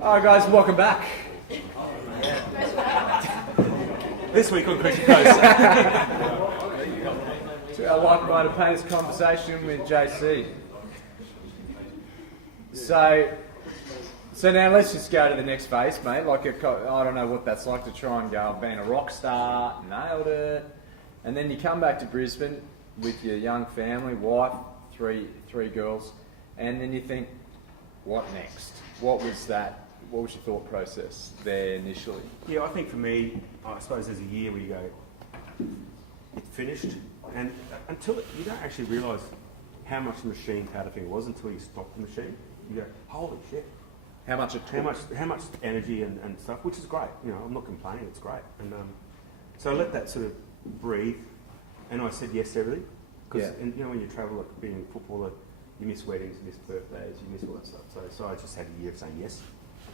Alright guys, welcome back. This week on Christian Coast. To our like-minded painters conversation with JC. So now let's just go to the next phase, mate. Like, I don't know what that's like to try and go, being a rock star, nailed it. And then you come back to Brisbane with your young family, wife, three girls, and then you think, what next? What was that? What was your thought process there initially? Yeah, I think for me, I suppose there's a year where you go, it's finished, and until you don't actually realise how much the machine powderfinger was until you stop the machine. You go, holy shit! How much it took? How much energy and stuff, which is great. You know, I'm not complaining. It's great, and so I let that sort of breathe, and I said yes to everything. Because you know, when you travel, like being a footballer, you miss weddings, you miss birthdays, you miss all that stuff. So I just had a year of saying yes.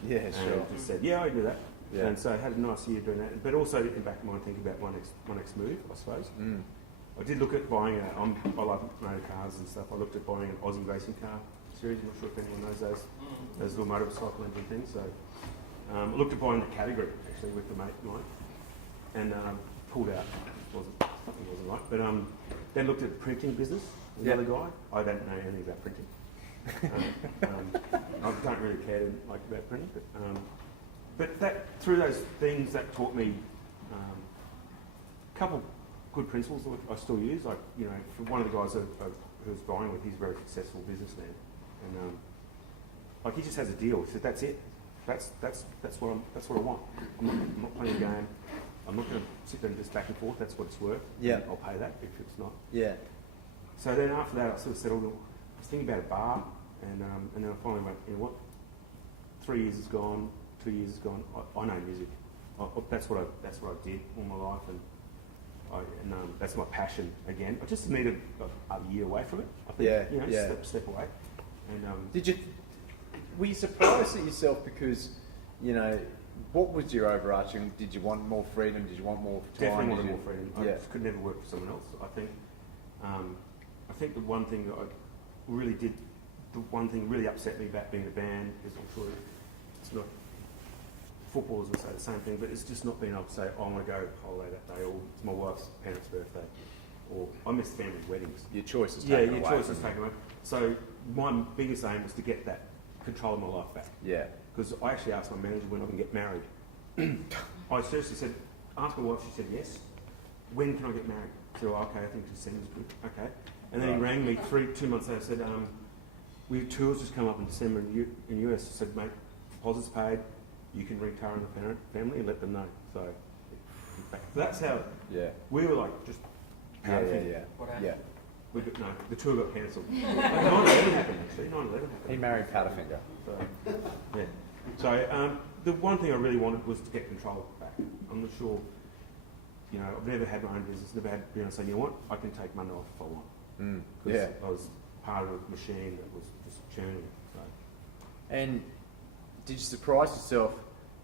Yeah, and sure. just said, yeah, I do that. Yeah. And so I had a nice year doing that. But also in the back of my mind, thinking about my next move, I suppose. Mm. I did look at buying I love motor cars and stuff. I looked at buying an Aussie racing car series. I'm not sure if anyone knows those little motorcycle engine things. So I looked at buying the category actually with the mate of mine, and pulled out. Something wasn't right. But then looked at the printing business. Another guy. I don't know anything about printing. I don't really care about printing, but that through those things that taught me a couple good principles that I still use. Like, you know, for one of the guys who was buying with, he's a very successful businessman, and like he just has a deal. He said, "That's it. That's what I want. I'm not playing a game. I'm not going to sit there and just back and forth. That's what it's worth. Yeah, I'll pay that if it's not." Yeah. So then after that, I sort of settled. I was thinking about a bar, and then I finally went, you know what? 3 years is gone. 2 years is gone. I know music. That's what I did all my life, and that's my passion again. I just needed a year away from it. I think, step away. And were you surprised at yourself because, you know, what was your overarching? Did you want more freedom? Did you want more time? Definitely wanted more freedom. I just could never work for someone else. I think the one thing that I really did, the one thing really upset me about being a band is, I'm sure it's not, footballers will say the same thing, but it's just not being able to say, oh, I want to go holiday that day, or it's my wife's parents' birthday, or I miss family weddings. Your choice is taken away. Yeah, your choice is taken away. So my biggest aim was to get that control of my life back. Yeah. Because I actually asked my manager when I can get married. I seriously said, asked my wife, she said yes. When can I get married? I said, oh, okay, I think December's good. Okay. And then he rang me 2 months later, said, we tours just come up in December in the US. I said, mate, deposits paid, you can retire in the family and let them know. So that's how we were like just What happened? The tour got cancelled. 9/11 happened actually. 9/11 happened. He married Powderfinger. So the one thing I really wanted was to get control back. I'm not sure. You know, I've never had my own business. Never had to say, you know what, I can take Monday off if I want. Because I was part of a machine that was just churning. So. And did you surprise yourself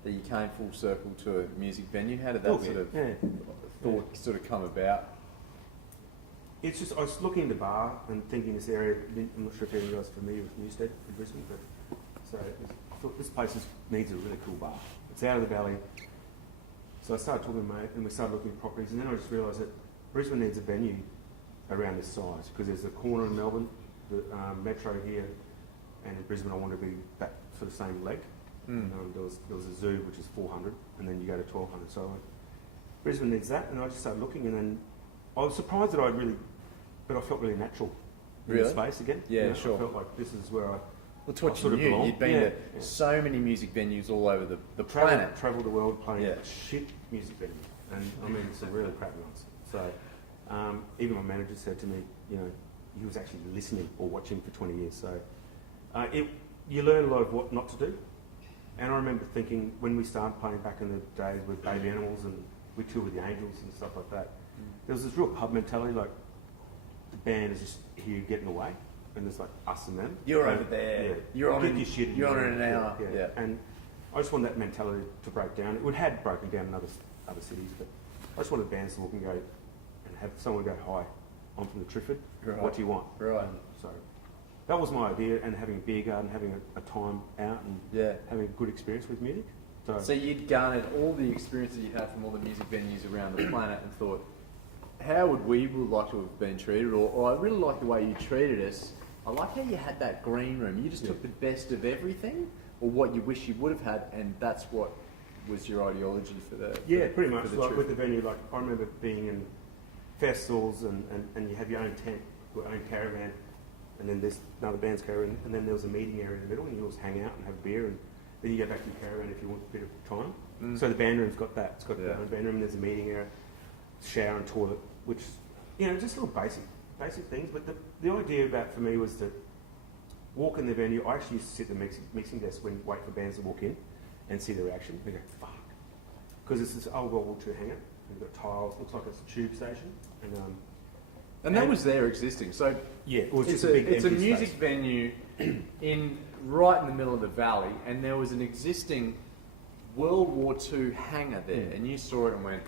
that you came full circle to a music venue? How did that thought sort of come about? It's just, I was looking at the bar and thinking this area, I'm not sure if anyone else is familiar with Newstead in Brisbane, but so I thought this place needs a really cool bar. It's out of the valley. So I started talking to my mate and we started looking at properties, and then I just realised that Brisbane needs a venue around this size, because there's the corner in Melbourne, the metro here, and in Brisbane I want to be that sort of same leg. There was a zoo which is 400, and then you go to 1200. So I went, Brisbane needs that, and I just started looking, and then I was surprised that but I felt really natural in the space again. Yeah, you know, sure. I felt like this is where I. Well, it's what you knew. You'd been to so many music venues all over the planet. Travel the world playing shit music venues, and I mean some really crappy ones. So even my manager said to me, you know, he was actually listening or watching for 20 years. So you learn a lot of what not to do. And I remember thinking when we started playing back in the days with Baby Animals and we toured with the Angels and stuff like that, there was this real pub mentality, like the band is just here getting away. And there's like us and them. You're over there. Yeah. You're on your shit. You're on in an hour. Yeah. And I just want that mentality to break down. It had broken down in other cities, but I just wanted bands to walk and go and have someone go, hi, I'm from the Triffid. Right. What do you want? Right. So that was my idea, and having a beer garden, having a time out, and Yeah. having a good experience with music. So you'd garnered all the experience that you had from all the music venues around the planet and thought, how would like to have been treated? Or I really like the way you treated us. I like how you had that green room. You just took the best of everything, or what you wish you would have had, and that's what was your ideology for the... Pretty much. for Like trip. with the venue, like I remember being in festivals and you have your own tent, your own caravan, and then there's another band's caravan, and then there was a meeting area in the middle, and you always hang out and have a beer, and then you go back to your caravan if you want a bit of time. So the band room's got that. It's got the own band room. There's a meeting area, shower and toilet, which, just little basic things. But the idea about for me was to walk in the venue. I actually used to sit at the mixing desk when wait for bands to walk in and see the reaction. They go, fuck. Because it's this old World War II hangar. We've got tiles, looks like it's a tube station. And that was there existing. So it was it's just a big it's a empty music space. venue right in the middle of the valley, and there was an existing World War II hangar there, and you saw it and went,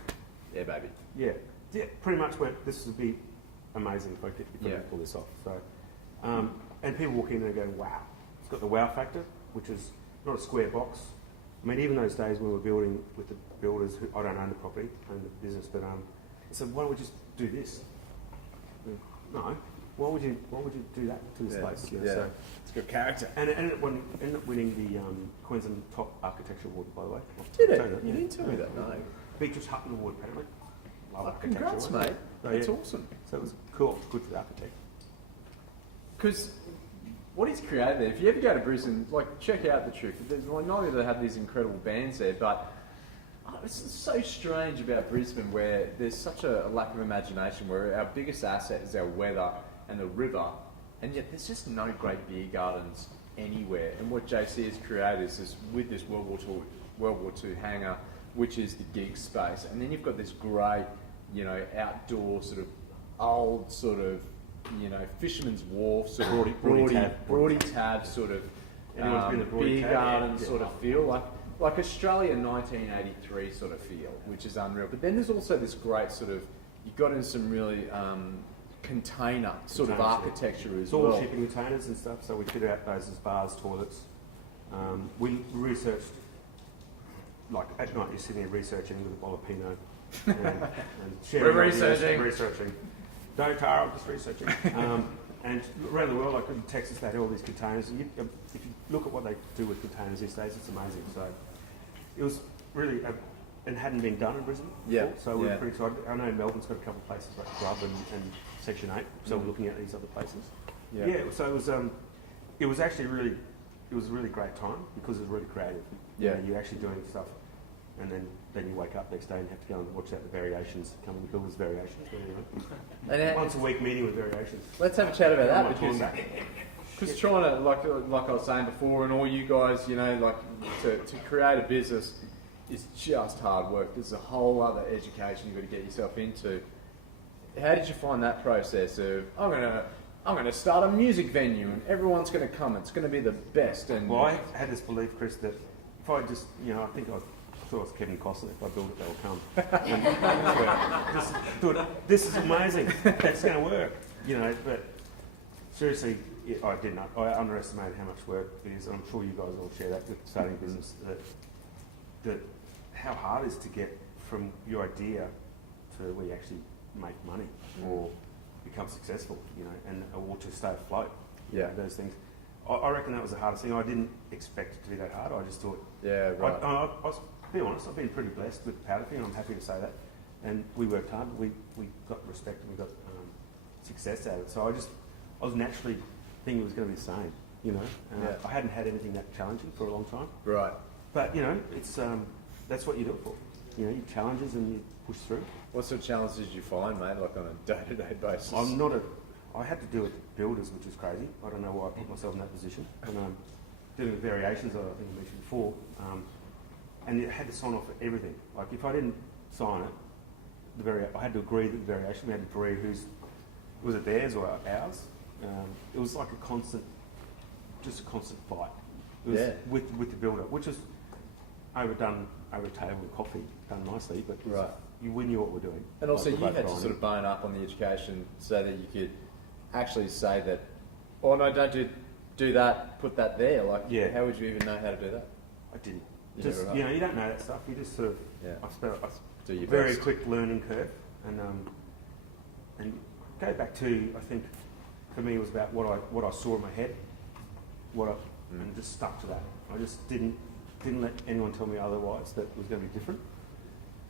yeah, baby. Yeah, pretty much went, this would be amazing if I could pull this off. So, and people walk in and they go, wow. It's got the wow factor, which is not a square box. I mean, even those days when we were building with the builders, who I don't own the property, I own the business, but I said, why don't we just do this? No, why would you do that to this place? So, it's got character. and it ended up winning the Queensland Top Architecture Award, by the way. Did it? You didn't tell me that, no. Beatrice Hutton Award, apparently. Love Oh, architecture, congrats, wasn't it? mate. So, That's awesome. So it was cool. Good for the architect. Because what he's created there, if you ever go to Brisbane, check out the trip. There's not only do they have these incredible bands there, but it's so strange about Brisbane where there's such a lack of imagination, where our biggest asset is our weather and the river, and yet there's just no great beer gardens anywhere. And what JC has created is this, with this World War II hangar, which is the gig space, and then you've got this great, outdoor sort of old sort of, Fisherman's Wharf sort of Broady tab sort of Anyone's been to Broady beer Tab? garden Yeah. sort of feel, like Australia 1983 sort of feel, which is unreal. But then there's also this great sort of, you've got in some really container sort of Containers, architecture as It's all well. shipping containers and stuff, so we fit out those as bars, toilets. We researched, like at night you're sitting there researching with a bottle of Pinot and sharing We're ideas, researching. Don't Tara, I'm just researching. And around the world, like in Texas, they had all these containers. And if you look at what they do with containers these days, it's amazing. So it was really, and hadn't been done in Brisbane before, so we're pretty excited. I know Melbourne's got a couple of places like Grub and Section 8, so we're looking at these other places. So it was actually really, it was a really great time because it was really creative. You're actually doing stuff, and then you wake up next day and have to go and watch out the variations, come and build as variations. But anyway, once a week meeting with variations. Let's have a chat about that, Because because trying to, like I was saying before, and all you guys, to create a business is just hard work. There's a whole other education you've got to get yourself into. How did you find that process of, I'm gonna start a music venue and everyone's gonna come, it's gonna be the best? And well, I had this belief, Chris, that if I just, I think I thought it was Kevin Costner, if I build it, they'll come. And this is amazing, it's going to work, but seriously, I didn't. I underestimated how much work it is, and I'm sure you guys all share that with starting a business, that how hard it is to get from your idea to where you actually make money or become successful, or to stay afloat. Those things. I reckon that was the hardest thing. I didn't expect it to be that hard. I just thought. I was, to be honest, I've been pretty blessed with the powder thing. I'm happy to say that. And we worked hard. We got respect and we got success out of it. So I was naturally thinking it was going to be the same. I hadn't had anything that challenging for a long time. Right. But it's that's what you do it for. You challenges and you push through. What sort of challenges did you find, mate, like on a day-to-day basis? I had to deal with builders, which is crazy. I don't know why I put myself in that position. And dealing with variations, I think I mentioned before, and you had to sign off for everything. Like if I didn't sign it, I had to agree that the variation. We had to agree was it theirs or ours. It was like a constant fight. It was with the builder, which was overdone over a table with coffee, done nicely, but we knew what we're doing. And also you had to sort of bone up on the education so that you could actually say that Or no, don't you do that, put that there? Like, Yeah. how would you even know how to do that? I didn't. Yeah, Just right. you know, you don't know that stuff. You just sort of. Yeah. I spent Do your very best. quick learning curve, and go back to I think for me it was about what I saw in my head, and just stuck to that. I just didn't let anyone tell me otherwise that it was going to be different,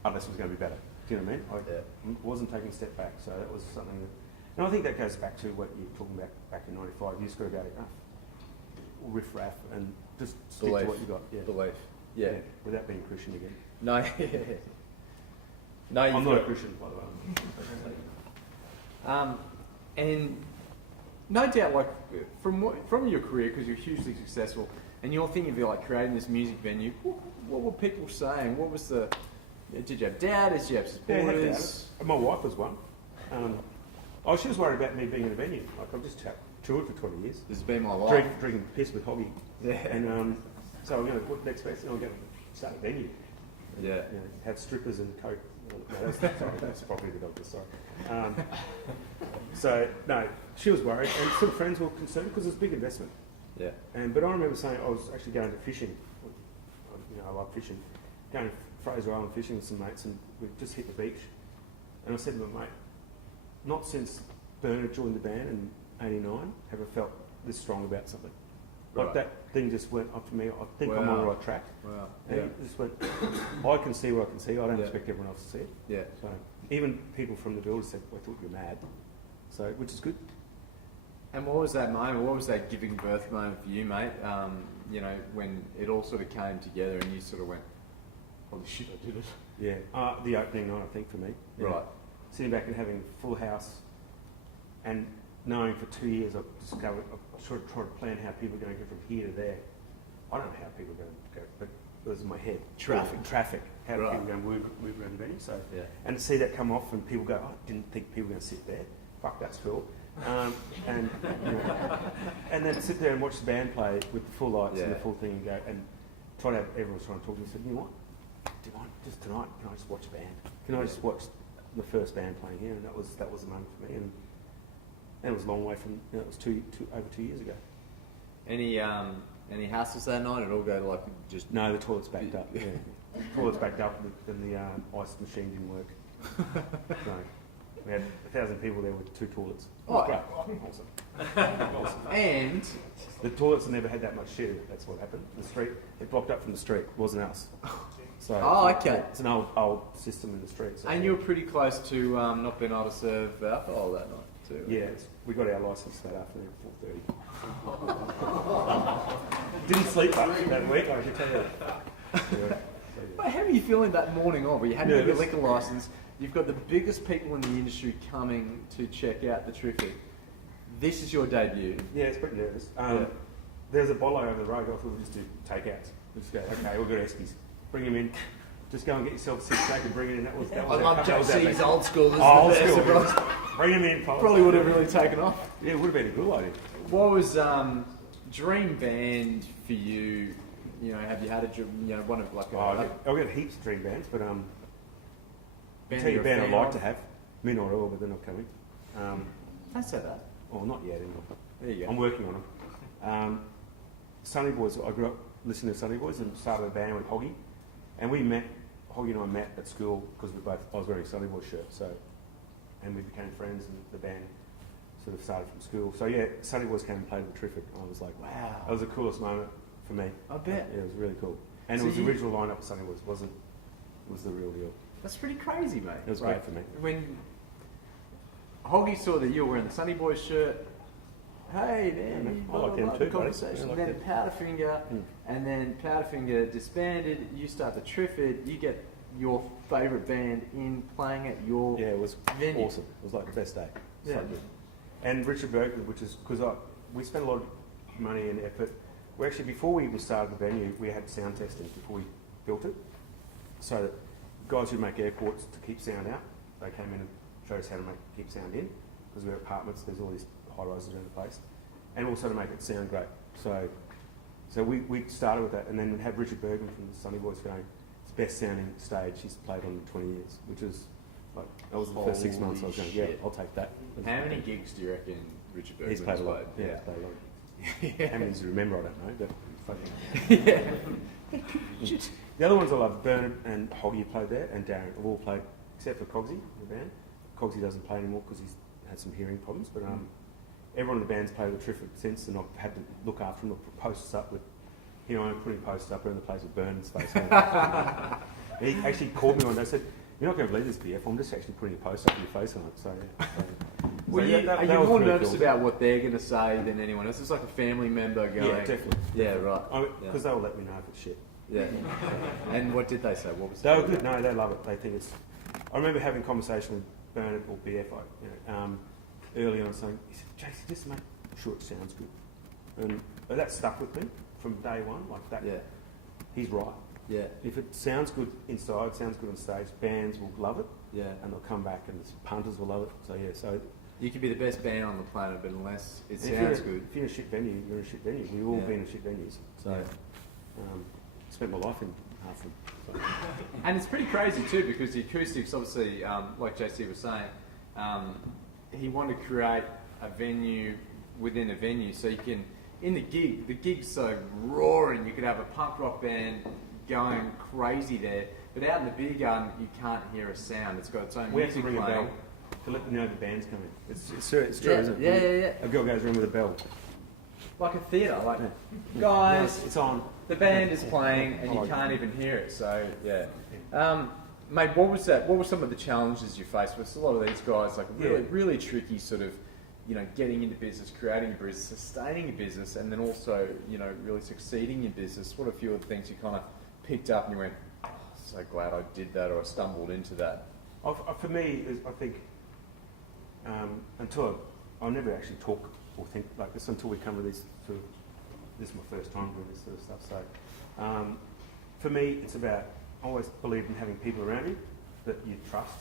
unless it was going to be better. Do you know what I mean? I wasn't taking a step back, so that was something that. And I think that goes back to what you were talking about back in '95. You just got to go riff raff and just stick Belief. to what you got. Yeah. Belief. Yeah. Without being Christian again. No. No, I'm you've not a got, Christian, by the way. and no doubt, like from your career, because you're hugely successful, and you're thinking of like creating this music venue. What were people saying? What was the? Did you have doubters? Did you have Yeah, I had supporters? doubters. My wife was one. She was worried about me being in a venue. Like I've just toured for 20 years, This has been my life. drinking piss with Hoggy, Yeah. and so I'm going to put next best thing. I'm going to start a venue. Yeah. You know, have strippers and coke. No, that's probably the doctor. Sorry. So no, she was worried, and some friends were concerned because it's a big investment. Yeah. But I remember saying I was actually going to fishing. You know, I love fishing. Going to Fraser Island fishing with some mates, and we just hit the beach. And I said to my mate, not since Bernard joined the band in '89 have I felt this strong about something. Like Right. that thing just went up for me. I think I'm on the right track. Wow. And Yeah. it just went, I can see what I can see. I don't Yeah. expect everyone else to see it. Yeah. So even people from the builders said, I thought you were mad. So, which is good. And what was that moment? What was that giving birth moment for you, mate? You know, when it all sort of came together and you sort of went, "Holy shit, I did it!" Yeah. The opening night, I think, for me. Yeah. Right. Sitting back and having a full house and knowing for 2 years I've discovered, I've sort of tried to plan how people are going to get from here to there. I don't know how people are going to go, but it was in my head. Traffic. How do Right. people go and move around the venue? So, Yeah. and to see that come off and people go, oh, I didn't think people were going to sit there. Fuck, that's cool. And you know, and then sit there and watch the band play with the full lights and the Yeah. full thing and go and try to have everyone's trying to talk to me. I said, you know what? Just tonight, can I just watch a band? Can I just watch the first band playing here? And that was the moment for me. And it was a long way from, you know, it was over 2 years ago. Any hassles that night? It all go to like just No, the toilet's backed up. Yeah. The toilet's backed up and the ice machine didn't work. No. We had 1,000 people there with 2 toilets. Oh, Great. Awesome. and The toilets never had that much shit in it. That's what happened. The street, it blocked up from the street. It wasn't us. So Oh, okay. It's an old system in the street. So you were pretty close to not being able to serve alcohol that night too. yeah, we got our license that afternoon at 4:30. Didn't sleep much that week, I can tell you. Yeah. But how are you feeling that morning on? Where you had your Nervous. liquor license, you've got the biggest people in the industry coming to check out the Triffy. This is your debut. Yeah, it's pretty nervous. Yeah. There's a bolo over the road. I thought we'd just do takeouts. We'll just go, okay, we'll go to Eskies. Bring him in. Just go and get yourself a six-pack and bring it in. That was I our- love that was our JC's best. old school. This Oh, old is the best. school. Everyone- Bring him in, fellas. Probably would have really taken off. Yeah, it would have been a good idea. What was dream band for you? You know, have you had one of like a I've got heaps of dream bands, but band I'll tell you a you're band I'd fan like of? to have. Me not all, but they're not coming. Don't say that. Well, not yet anyway. There you go. I'm working on them. Sunny Boys, I grew up listening to Sunny Boys and started a band with Hoggy. And Hoggy and I met at school because I was wearing a Sunny Boys shirt, and we became friends and the band sort of started from school. So yeah, Sunny Boys came and played with Triffitt. I was like, Wow. that was the coolest moment for me. I bet. Yeah, it was really cool. And So it was the you- original lineup of Sunny Boys, was the real deal. That's pretty crazy, mate. It was great for me. When Hoggy saw that you were wearing the Sunny Boys shirt, hey man, Yeah, you I blah, like blah, them blah, too, the buddy. conversation. Yeah, I like Then Powderfinger, Mm. and then Powderfinger disbanded. You start the Triffid. You get your favourite band in playing at your Yeah, it was venue. awesome. It was like the best day. Yeah. So good. And Richard Berkeley, which is because we spent a lot of money and effort. We actually, before we even started the venue, we had sound testing before we built it. So that guys who make airports to keep sound out, they came in and showed us how to keep sound in, because we're apartments. There's all these high rises around the place, and also to make it sound great. So we started with that, and then have Richard Bergman from the Sunny Boys going, it's the best sounding stage he's played on in 20 years, which is like, that was the first 6 months I was going, yeah, shit. I'll take that. How many gigs do you reckon Richard He's Bergman's played a lot. played. Yeah, he's played a lot. How many does he remember? I don't know, but funny. The other ones I love, Bernard and Hoggy played there, and Darren have all played, except for Cogsy, the band. Cogsy doesn't play anymore because he's had some hearing problems, but everyone in the band's played with Trifford since, and I've had to look after him, put posters up with, I'm putting posters up around the place with Bernard's face. He actually called me one day and said, "You're not going to believe this, BF, I'm just actually putting a poster up with your face on it." So, yeah. Well, are you more nervous about what they're going to say than anyone else? It's like a family member going... Yeah, definitely. Yeah, right. Because they'll let me know if it's shit. Yeah. And what did they say? What was they were good. No, they love it. They think it's... I remember having a conversation with Bernard or BF early on saying, he said, "JC, just make sure it sounds good." And that stuck with me from day one. Like that. Yeah. He's right. Yeah. If it sounds good inside, sounds good on stage, bands will love it. Yeah. And they'll come back and the punters will love it. So, yeah, so... You could be the best band on the planet, but unless it sounds good... If you're in a shit venue, you're in a shit venue. We've all been in shit venues. So, spent my life in half of them. So. And it's pretty crazy too, because the acoustics, obviously, like JC was saying, he wanted to create a venue within a venue, so you can, in the gig's so roaring, you could have a punk rock band going crazy there, but out in the beer garden, you can't hear a sound. It's got its own We have to music ring a playing. bell to let them know the band's coming. It's true, Yeah, isn't it? yeah. A girl goes around with a bell. Like a theatre, like, guys, It's on. the band is playing and you can't even hear it, so yeah. Mate, what was that? What were some of the challenges you faced with a lot of these guys? Like really tricky sort of, getting into business, creating a business, sustaining a business, and then also, really succeeding in business. What are a few of the things you kind of picked up and you went, oh, so glad I did that or I stumbled into that? For me, I think until I'll never actually talk or think like this until we come to this sort of, this is my first time doing this sort of stuff. So for me, it's about, I always believe in having people around you that you trust,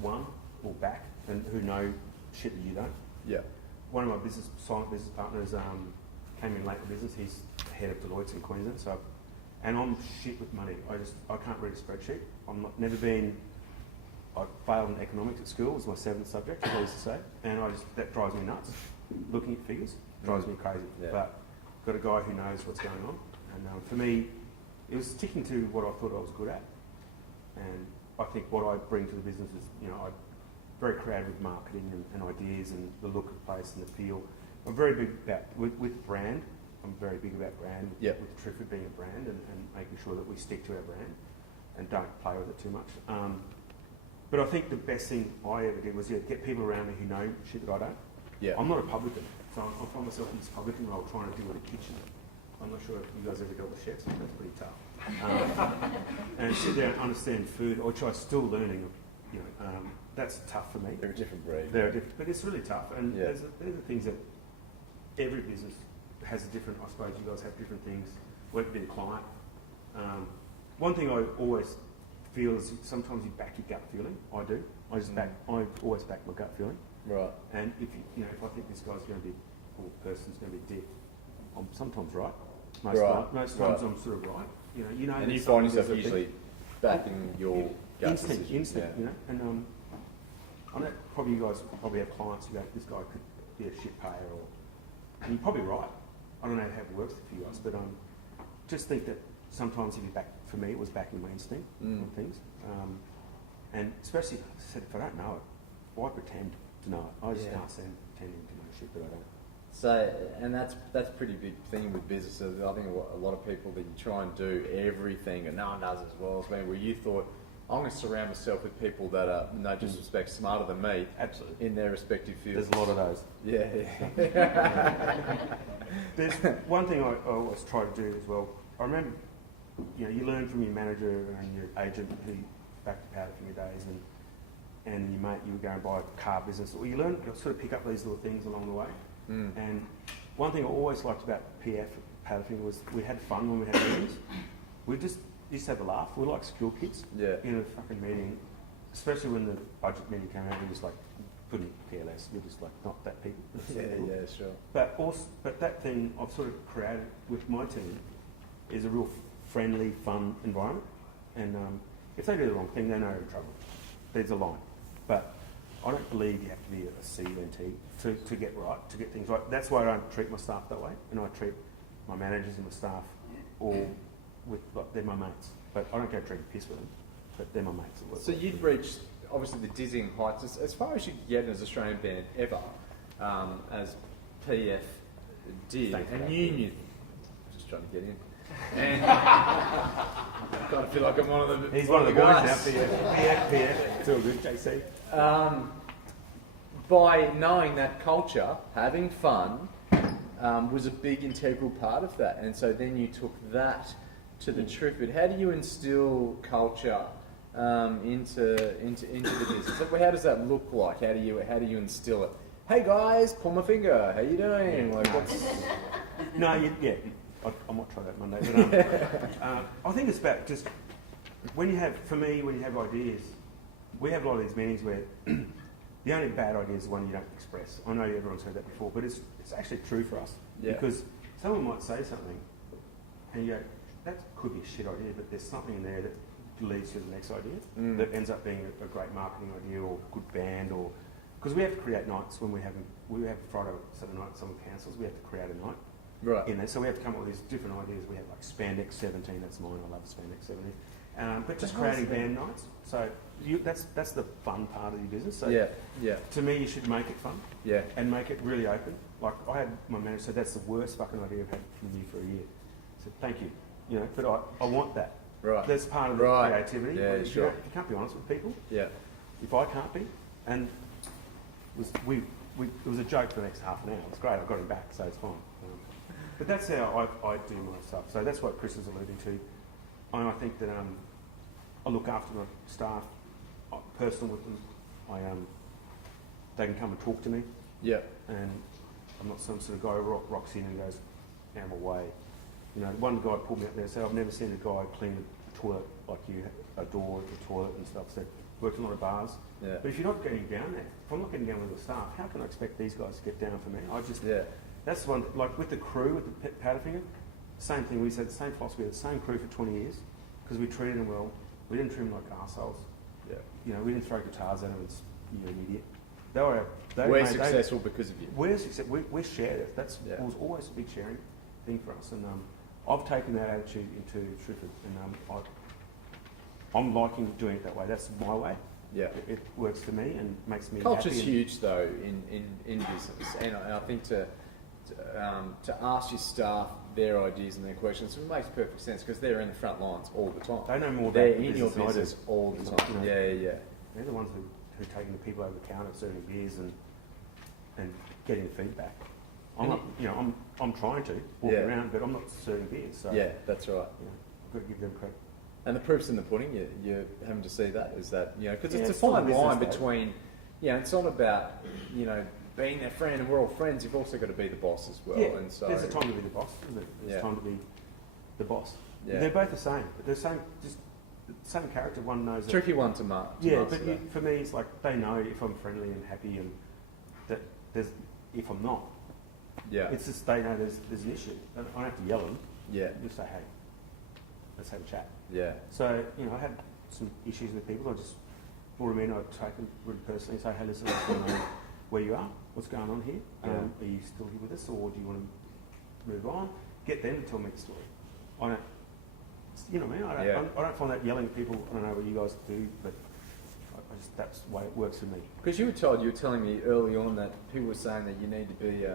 one, or back, and who know shit that you don't. Yeah. One of my silent business partners came in late in business. He's head of Deloitte's in Queensland. So, and I'm shit with money. I can't read a spreadsheet. I failed in economics at school. It was my 7th subject, I used to say. And that drives me nuts. Looking at figures drives me crazy. Yeah. But got a guy who knows what's going on. And for me, it was sticking to what I thought I was good at. And I think what I bring to the business is, I'm very creative with marketing and ideas and the look of the place and the feel. I'm very big about, with brand, I'm very big about brand, with Trifford being a brand and making sure that we stick to our brand and don't play with it too much. But I think the best thing I ever did was get people around me who know shit that I don't. Yeah. I'm not a publican, so I find myself in this publican role trying to deal with a kitchen. I'm not sure if you guys ever dealt with chefs, but that's pretty tough. And sit there and understand food, which I'm still learning. That's tough for me. They're a different breed. But it's really tough. And there's the things that every business has a different. I suppose you guys have different things. Work with a client. One thing I always feel is sometimes you back your gut feeling. I do. I always back my gut feeling. Right. And if if I think this guy's going to be, or person's going to be a dick, I'm sometimes right. Most times I'm sort of right. And you find yourself usually backing your gut instinct. decision. And I know probably you guys have clients who go, this guy could be a shit payer, and you're probably right. I don't know how it works for you guys, but just think that sometimes for me, it was backing my instinct on things. And especially, as I said, if I don't know it, why pretend to know it? I just can't stand pretending to know shit that I don't. So, and that's a pretty big thing with businesses. I think a lot of people that you try and do everything, and no one does as well as me, where you thought, I'm going to surround myself with people that are, no disrespect, smarter than me. Absolutely. In their respective fields. There's a lot of those. Yeah. There's one thing I always try to do as well. I remember, you learn from your manager and your agent who backed the powder from your days, and your mate, you would go and buy a car business, or you sort of pick up these little things along the way. And one thing I always liked about PF, Powderfinger, was we had fun when we had meetings. We just used to have a laugh. We were like school kids in a fucking meeting, especially when the budget meeting came out. We just like couldn't care less. We were just like not that people. Yeah, sure. But that thing I've sort of created with my team is a real friendly, fun environment. And if they do the wrong thing, they know they're in trouble. There's a line. But I don't believe you have to be a CNT to get right, to get things right. That's why I don't treat my staff that way, and I treat my managers and my staff all with, like, they're my mates. But I don't go drinking piss with them, but they're my mates at work. So you'd reached, obviously, the dizzying heights, as far as you could get as an Australian band ever, as PF did. Thanks, and mate. you knew, just trying to get in. And I kind of feel like I'm one of the He's one of the boys now, guys. PF. It's all good, JC. By knowing that culture, having fun, was a big integral part of that. And so then you took that to the truth. But how do you instill culture into the business? Like, how does that look like? How do you instill it? Hey guys, pull my finger. How you doing? Yeah, Like, no. what's... No, I might try that Monday. But I think it's about just when you have ideas, we have a lot of these meetings where the only bad idea is the one you don't express. I know everyone's heard that before, but it's actually true for us. Yeah. Because someone might say something and you go, that could be a shit idea, but there's something in there that leads to the next idea that ends up being a great marketing idea or good band, or because we have to create nights when we have Friday or Saturday night, someone cancels, we have to create a night. Right. In there, so we have to come up with these different ideas. We have like Spandex 17, that's mine. I love Spandex 17. But just creating band nights. So that's the fun part of your business. So Yeah. to me, you should make it fun. Yeah. And make it really open. Like I had my manager said, that's the worst fucking idea I've had from you for a year. I said, thank you. You know, but I want that. Right. That's part of the creativity. Yeah, If sure. you can't be honest with people. Yeah. If I can't be, and it was a joke for the next half an hour. It's great. I got him back, so it's fine. But that's how I do my stuff. So that's what Chris is alluding to. And I think that I look after my staff, personal with them. They can come and talk to me. Yeah. And I'm not some sort of guy who rocks in and goes, out of my way. You know, one guy pulled me up there and said, I've never seen a guy clean a toilet like you adore the toilet and stuff. So worked in a lot of bars. Yeah. But if you're not getting down there, if I'm not getting down with the staff, how can I expect these guys to get down for me? That's one, like with the crew, with the Powderfinger, same thing. We said the same philosophy, the same crew for 20 years because we treated them well. We didn't treat them like arseholes. Yeah. You know, we didn't throw guitars at them and you're an idiot. We're successful because of you. We shared it. It was always a big sharing thing for us. And I've taken that attitude into Shrifford, and I'm liking doing it that way. That's my way. Yeah. It works for me and makes me Culture's happy. huge though in business, and I think to ask your staff their ideas and their questions, it makes perfect sense because they're in the front lines all the time. They know more about They're the in your business than I do. business all the It's time. like, you know, Yeah. They're the ones who are taking the people over the counter, serving beers and getting feedback. I'm trying to walk around, but I'm not serving beers. So Yeah, that's right. I've got to give them credit. And the proof's in the pudding. You're having to see that is that because it's a it's still a fine line business, though. between it's not about being their friend and we're all friends. You've also got to be the boss as well. Yeah, And so there's a time to be the boss, isn't it? There's time to be the boss. Yeah. They're both the same, but they're just the same character. One knows. Tricky one to mark. Yeah, but for me, it's like they know if I'm friendly and happy, and that if I'm not. Yeah. It's just they know there's an issue. I don't have to yell at them. Yeah. Just say, hey, let's have a chat. Yeah. So I had some issues with people. I just brought them in. I'd take them really personally. Say, hey, listen, I just want to know where you are. What's going on here? Are you still here with us, or do you want to move on? Get them to tell me the story. I don't. You know what I mean? I don't find that yelling at people. I don't know what you guys do, but that's the way it works for me. Because you were telling me early on that people were saying that you need to be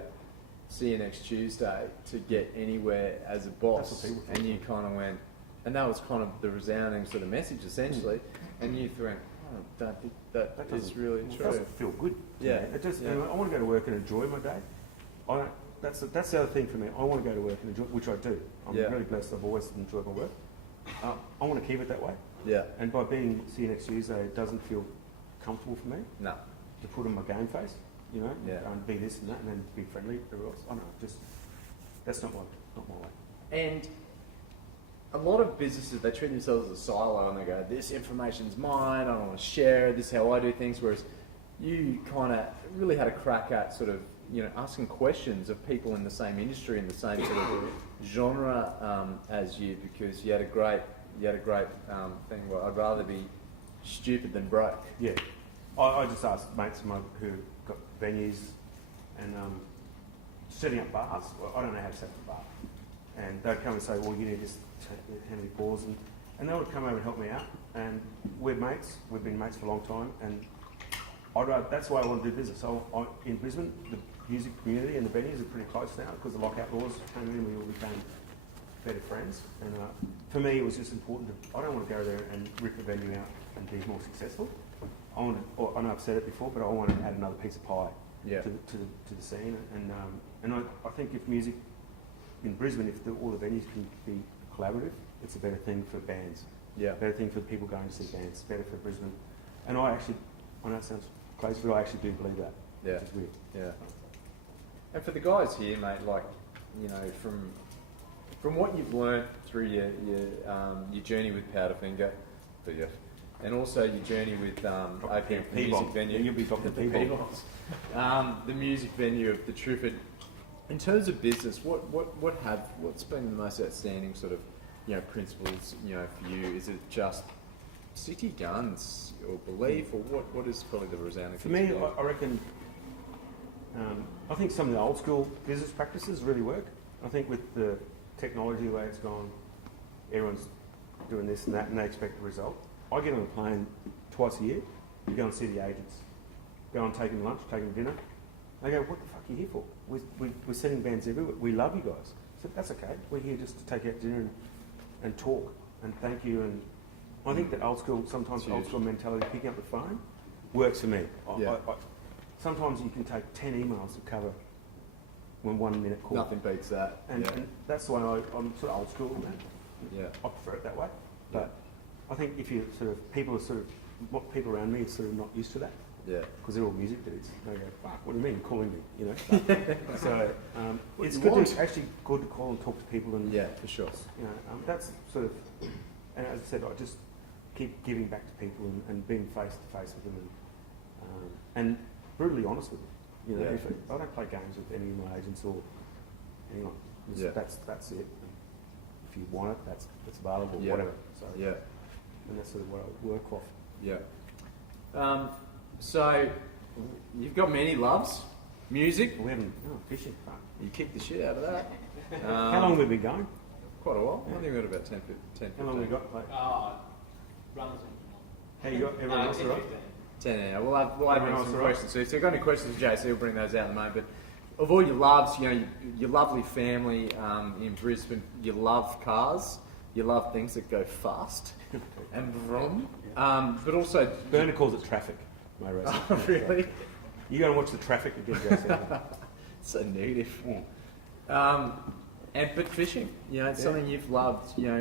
see you next Tuesday to get anywhere as a boss, That's what people think. and you kind of went, and that was kind of the resounding sort of message essentially, and you went, oh, I don't think that is really It true. doesn't feel good. to Yeah. me. It just. I want to go to work and enjoy my day. I don't. That's the other thing for me. I want to go to work and enjoy, which I do. I'm really blessed. I've always enjoyed my work. I want to keep it that way. Yeah. And by being see you next Tuesday, it doesn't feel comfortable for me No. to put on my game face. Yeah. And be this and that, and then be friendly to everyone else. I don't know. Just that's not my way. And a lot of businesses, they treat themselves as a silo and they go, this information's mine, I don't want to share it, this is how I do things. Whereas you kind of really had a crack at sort of, asking questions of people in the same industry, in the same sort of genre as you, because you had a great thing. Well, I'd rather be stupid than broke. Yeah. I just asked mates of mine who got venues and setting up bars. Well, I don't know how to set up a bar. And they'd come and say, well, you need to just how many balls? And they would come over and help me out. And we're mates. We've been mates for a long time. And that's why I want to do business. In Brisbane, the music community and the venues are pretty close now because the lockout laws came in and we all became better friends. And for me, it was just important I don't want to go there and rip a venue out and be more successful. I know I've said it before, but I want to add another piece of pie to the scene. And I think if music in Brisbane, if all the venues can be collaborative, it's a better thing for bands. Yeah. Better thing for people going to see bands. Better for Brisbane. And I know it sounds crazy, but I actually do believe that. Yeah. Which is weird. Yeah. And for the guys here, mate, like, you know, from what you've learnt through your journey with Powderfinger, and also your journey with opening the music venue. Yeah, you'll be Dr. Peebles. The music venue of the Trufford. In terms of business, what's been the most outstanding sort of, you know, principles, you know, for you? Is it just city guns or belief, or what is probably the resounding? For me, I reckon. I think some of the old school business practices really work. I think with the technology the way it's gone, everyone's doing this and that, and they expect a result. I get on a plane twice a year. You go and see the agents. Go and take them lunch, take them dinner. They go, what the fuck are you here for? We're sending bands everywhere. We love you guys. So that's okay. We're here just to take out dinner and talk and thank you. And I think that old school mentality, picking up the phone, works for me. Sometimes you can take 10 emails to cover one 1 minute call. Nothing beats that. And that's why I'm sort of old school, man. Yeah. I prefer it that way. But I think if you people around me are sort of not used to that. Yeah. Because they're all music dudes. They go, fuck, what do you mean you're calling me? You know? So it's good to call and talk to people. And yeah, for sure. You know, that's sort of, and as I said, I just keep giving back to people and being face to face with them and brutally honest with them. You know, if I don't play games with any of my agents or anyone. That's it. If you want it, that's available. Whatever. So and that's sort of what I work off. Yeah. So you've got many loves. Music. We haven't fishing. You kicked the shit out of that. How long have we been going? Quite a while. I think we've got about 10, 15. How long have we got? Like, runners. How you got everyone else all right? 10 hours. We'll have some questions. So if you've got any questions, JC will bring those out in a moment. But of all your loves, you know, your lovely family in Brisbane, you love cars. You love things that go fast and vroom. But also... Berner calls it traffic, my race. Oh, really? You go and watch the traffic again, Jason. So negative. But fishing, you know, it's something you've loved. You know,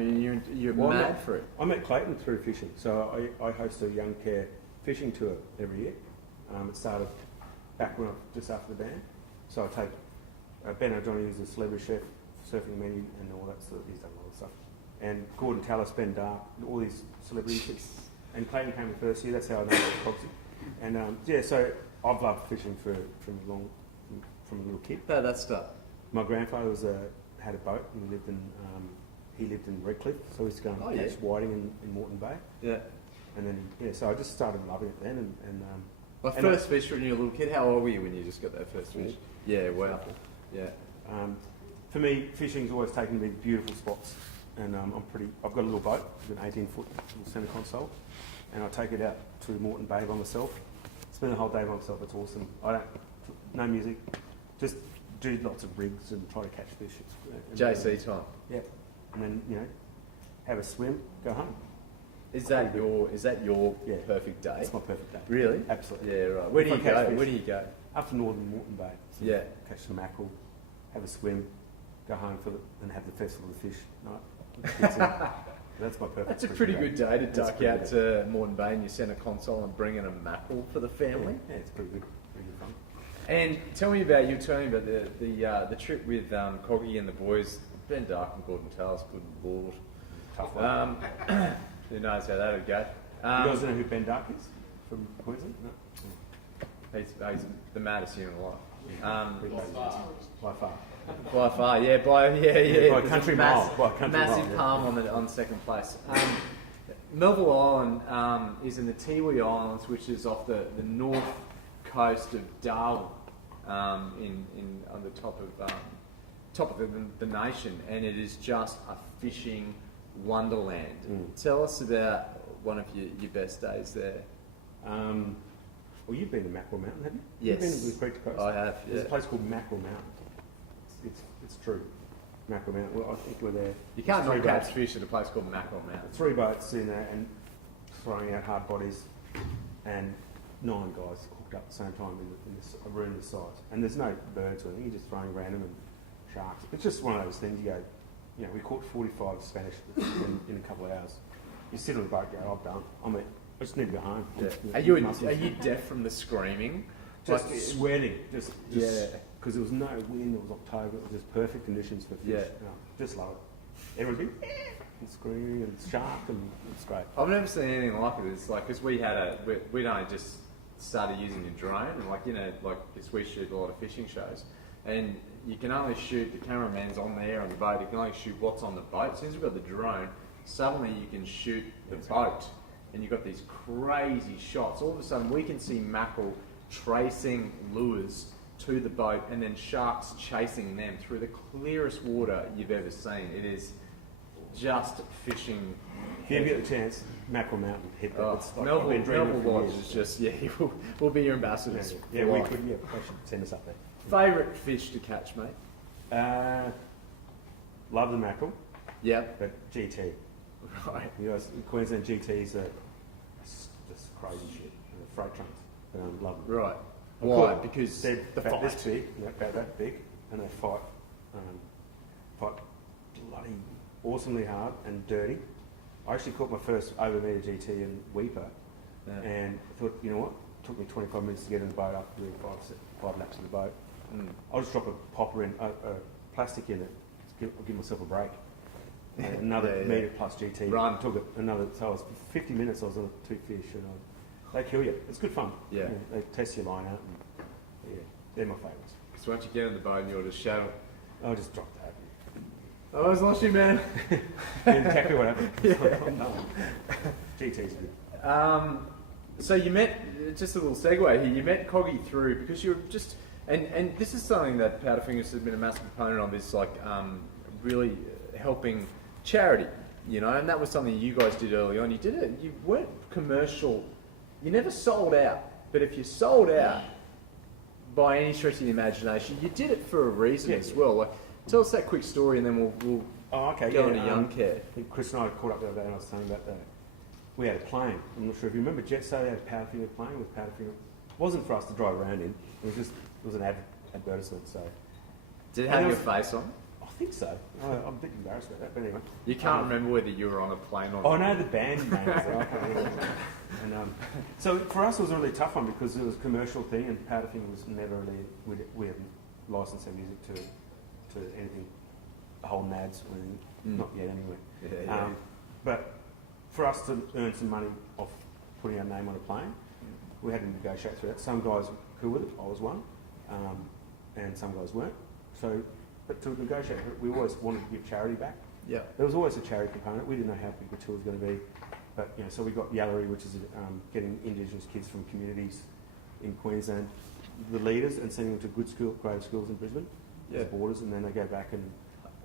you're mad for it. I met Clayton through fishing. So I host a young care fishing tour every year. It started back when just after the band. So I take Ben O'Johnny, who's a celebrity chef, surfing the menu and all that stuff. He's done a lot of stuff. And Gordon Tallis, Ben Dark, all these celebrities. And Clayton came the first year. That's how I know Cogsy. And so I've loved fishing from a little kid. No, that's stuff. My grandfather had a boat and he lived in Redcliffe, so we used to go and catch whiting in Moreton Bay. Yeah. And then so I just started loving it then. First fish when you were a little kid. How old were you when you just got that first fish? Yeah, wow. Yeah. For me, fishing's always taken me to beautiful spots, and I've got a little boat, an 18-foot centre console, and I take it out to Moreton Bay by myself. Spend the whole day by myself. It's awesome. No music, just do lots of rigs and try to catch fish. JC time. Yeah, and then have a swim, go home. Is that your perfect day? It's my perfect day. Really? Absolutely. Yeah, right. Where do you go? Where do you go? Up to northern Moreton Bay. So catch some mackerel, have a swim, go home and have the festival of the fish night. That's my perfect. That's a pretty good day to duck out to Moreton Bay and you send a console and bring in a mackerel for the family. Yeah, it's pretty good. Pretty good fun. And tell me about the trip with Coggy and the boys, Ben Dark and Gordon Tallis. Good lord. Tough one. Who knows how that would go? You guys know who Ben Dark is from Queensland? No. He's the maddest human alive. By far, yeah. By country mile. By country massive mile, palm on second place. Melville Island is in the Tiwi Islands, which is off the north coast of Darwin, on the top of the nation, and it is just a fishing wonderland. Tell us about one of your best days there. Well, you've been to Mackerel Mountain, haven't you? Yes. You've been to the Creek to Coast? I have, yeah. There's a place called Mackerel Mountain. It's true. Mackerel Mountain. Well, I think we're there. You can't Three not catch boats. fish at a place called Mackerel Mountain. 3 boats in there and throwing out hard bodies, and 9 guys hooked up at the same time in a room this size. And there's no birds or anything, you're just throwing random and sharks. It's just one of those things you go, we caught 45 Spanish in a couple of hours. You sit on the boat and go, I'm done. I just need to go home. Yeah. Muscles. Are you deaf from the screaming? Just sweating, just yeah. Because there was no wind, it was October, it was just perfect conditions for fish. Yeah. Just love it. Everyone's been and screaming and shark, and it's great. I've never seen anything like it. It's like, because we'd only just started using a drone, and because we shoot a lot of fishing shows, and you can only shoot, the cameraman's on there on the boat, you can only shoot what's on the boat. Since we've got the drone, suddenly you can shoot the boat, and you've got these crazy shots. All of a sudden we can see mackerel tracing lures to the boat, and then sharks chasing them through the clearest water you've ever seen. It is just fishing. If you ever get the chance, Mackerel Mountain, hit that. Oh, It's like I've been dreaming Melville for Lodge years. is just, we'll be your ambassadors. Yeah, for we life. could. Yeah, they should send us up there. Favourite fish to catch, mate? Love the mackerel, Yep. but GT. Right. Queensland GTs are just crazy shit. Freight trains. Love them. Right. Of Why? course, Because they're the about fight. this big, about that big, and they fight bloody awesomely hard and dirty. I actually caught my first over-meter GT in Weeper, Yeah. and I thought, you know what? It took me 25 minutes to get in the boat after doing five laps of the boat. Mm. I'll just drop a popper in, plastic in it, I'll give myself a break. And another Yeah. metre plus GT. Run. Took it another, so I was 50 minutes. I was on 2 fish, and they kill you. It's good fun. Yeah. They test your line out, and they're my favourites. Because once you get on the boat and you're just shadow. I'll just drop that. I always lost you, man. And exactly what happened. GT's good. So you met, just a little segue here, you met Coggy through, because you're just, and this is something that Powderfingers has been a massive proponent of, is really helping charity, and that was something you guys did early on. You did it, you weren't commercial, you never sold out, but if you sold out by any stretch of the imagination, you did it for a reason as well. Like, tell us that quick story, and then we'll go into young care. I think Chris and I caught up the other day, and I was saying about that. We had a plane. I'm not sure if you remember Jetso. They had a Powderfinger plane with Powderfinger. It wasn't for us to drive around in. It was an advertisement. So Did it have your face on? I think so. I'm a bit embarrassed about that, but anyway. You can't remember whether you were on a plane or not. I know the band name. So I can't remember. And so for us, it was a really tough one because it was a commercial thing, and Powderfinger was never really. We haven't licensed our music to anything, a whole NADS or anything. Not yet, anyway. Yeah. But for us to earn some money off putting our name on a plane, we had to negotiate through that. Some guys were cool with it. I was one, and some guys weren't. So, but to negotiate, we always wanted to give charity back. Yeah. There was always a charity component. We didn't know how big the tour was going to be, but so we got Yallery, which is getting Indigenous kids from communities in Queensland, the leaders, and sending them to grade schools in Brisbane, Yeah. as borders, and then they go back and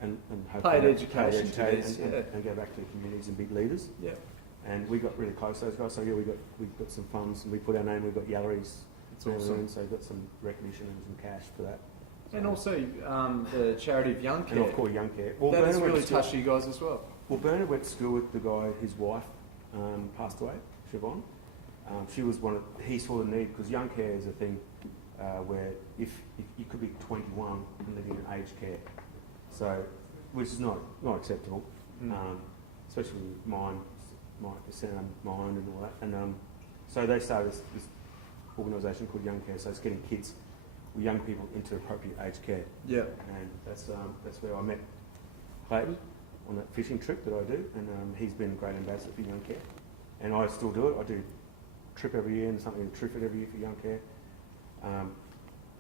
Paid hopefully education to educate these, and go back to the communities and big leaders. Yeah. And we got really close to those guys. So we got some funds, and we put our name. We got Yallery's. That's awesome. So we got some recognition and some cash for that. And also the charity of Young Care. And of course, Young Care. Well, that has Bernard went really to school- touched you guys as well. Well, Bernard went to school with the guy, his wife passed away, Siobhan. She was he saw the need, because Young Care is a thing where if you could be 21 and living in aged care, so which is not acceptable, especially with mind and all that. And so they started this organisation called Young Care. So it's getting kids, or young people, into appropriate aged care. Yeah. And that's where I met Clayton on that fishing trip that I do, and he's been a great ambassador for Young Care. And I still do it. I do a trip every year and something to trip it every year for Young Care.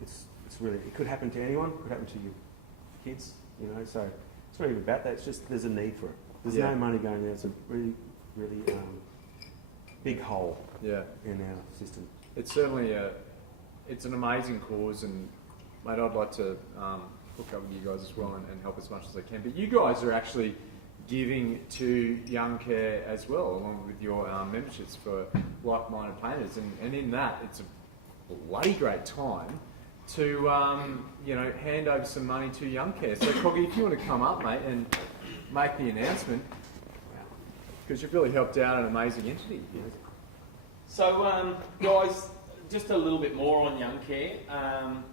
It's really, it could happen to anyone. It could happen to your kids, so it's not even about that. It's just there's a need for it. There's no money going there. It's a really really big hole Yeah. in our system. It's certainly it's an amazing cause, and mate, I'd like to hook up with you guys as well and help as much as I can. But you guys are actually giving to Young Care as well, along with your memberships for like-minded painters, and in that, it's a bloody great time to hand over some money to Young Care. So, Coggy, if you want to come up, mate, and make the announcement, because you've really helped out an amazing entity. So, guys, just a little bit more on Young Care.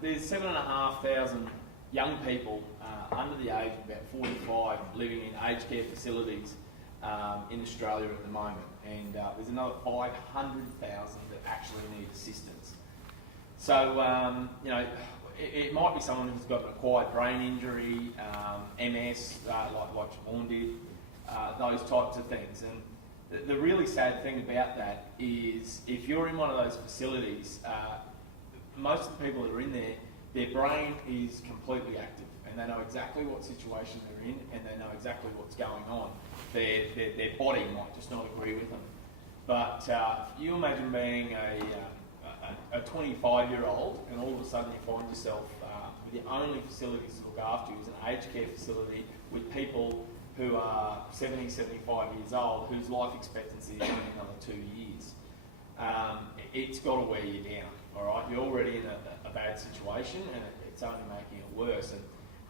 There's 7,500 young people under the age of about 45 living in aged care facilities in Australia at the moment, and there's another 500,000 that actually need assistance. So, it might be someone who's got an acquired brain injury, MS, like Siobhan did, those types of things. And the really sad thing about that is if you're in one of those facilities, most of the people that are in there, their brain is completely active and they know exactly what situation they're in and they know exactly what's going on. Their body might just not agree with them. But you imagine being a 25-year-old and all of a sudden you find yourself with the only facilities to look after you is an aged care facility with people who are 70, 75 years old, whose life expectancy is only another 2 years. It's got to wear you down, all right? You're already in a bad situation and it's only making it worse. And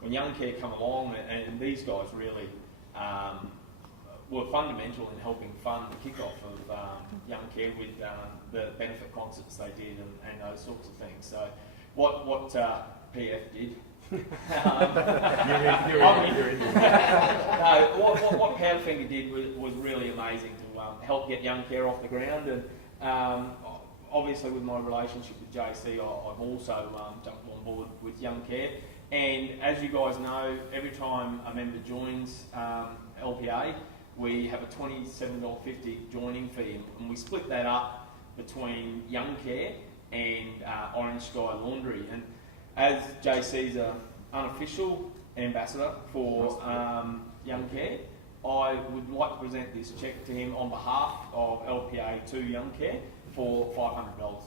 when Young Care come along, and these guys really were fundamental in helping fund the kickoff of Young Care with the benefit concerts they did and those sorts of things. So what PF did, what Powderfinger did was really amazing to help get Young Care off the ground, and obviously with my relationship with JC, I've also jumped on board with Young Care. And as you guys know, every time a member joins LPA, we have a $27.50 joining fee, and we split that up between Young Care and Orange Sky Laundry. And as JC's an unofficial ambassador for Young Care, I would like to present this cheque to him on behalf of LPA to Young Care for $500.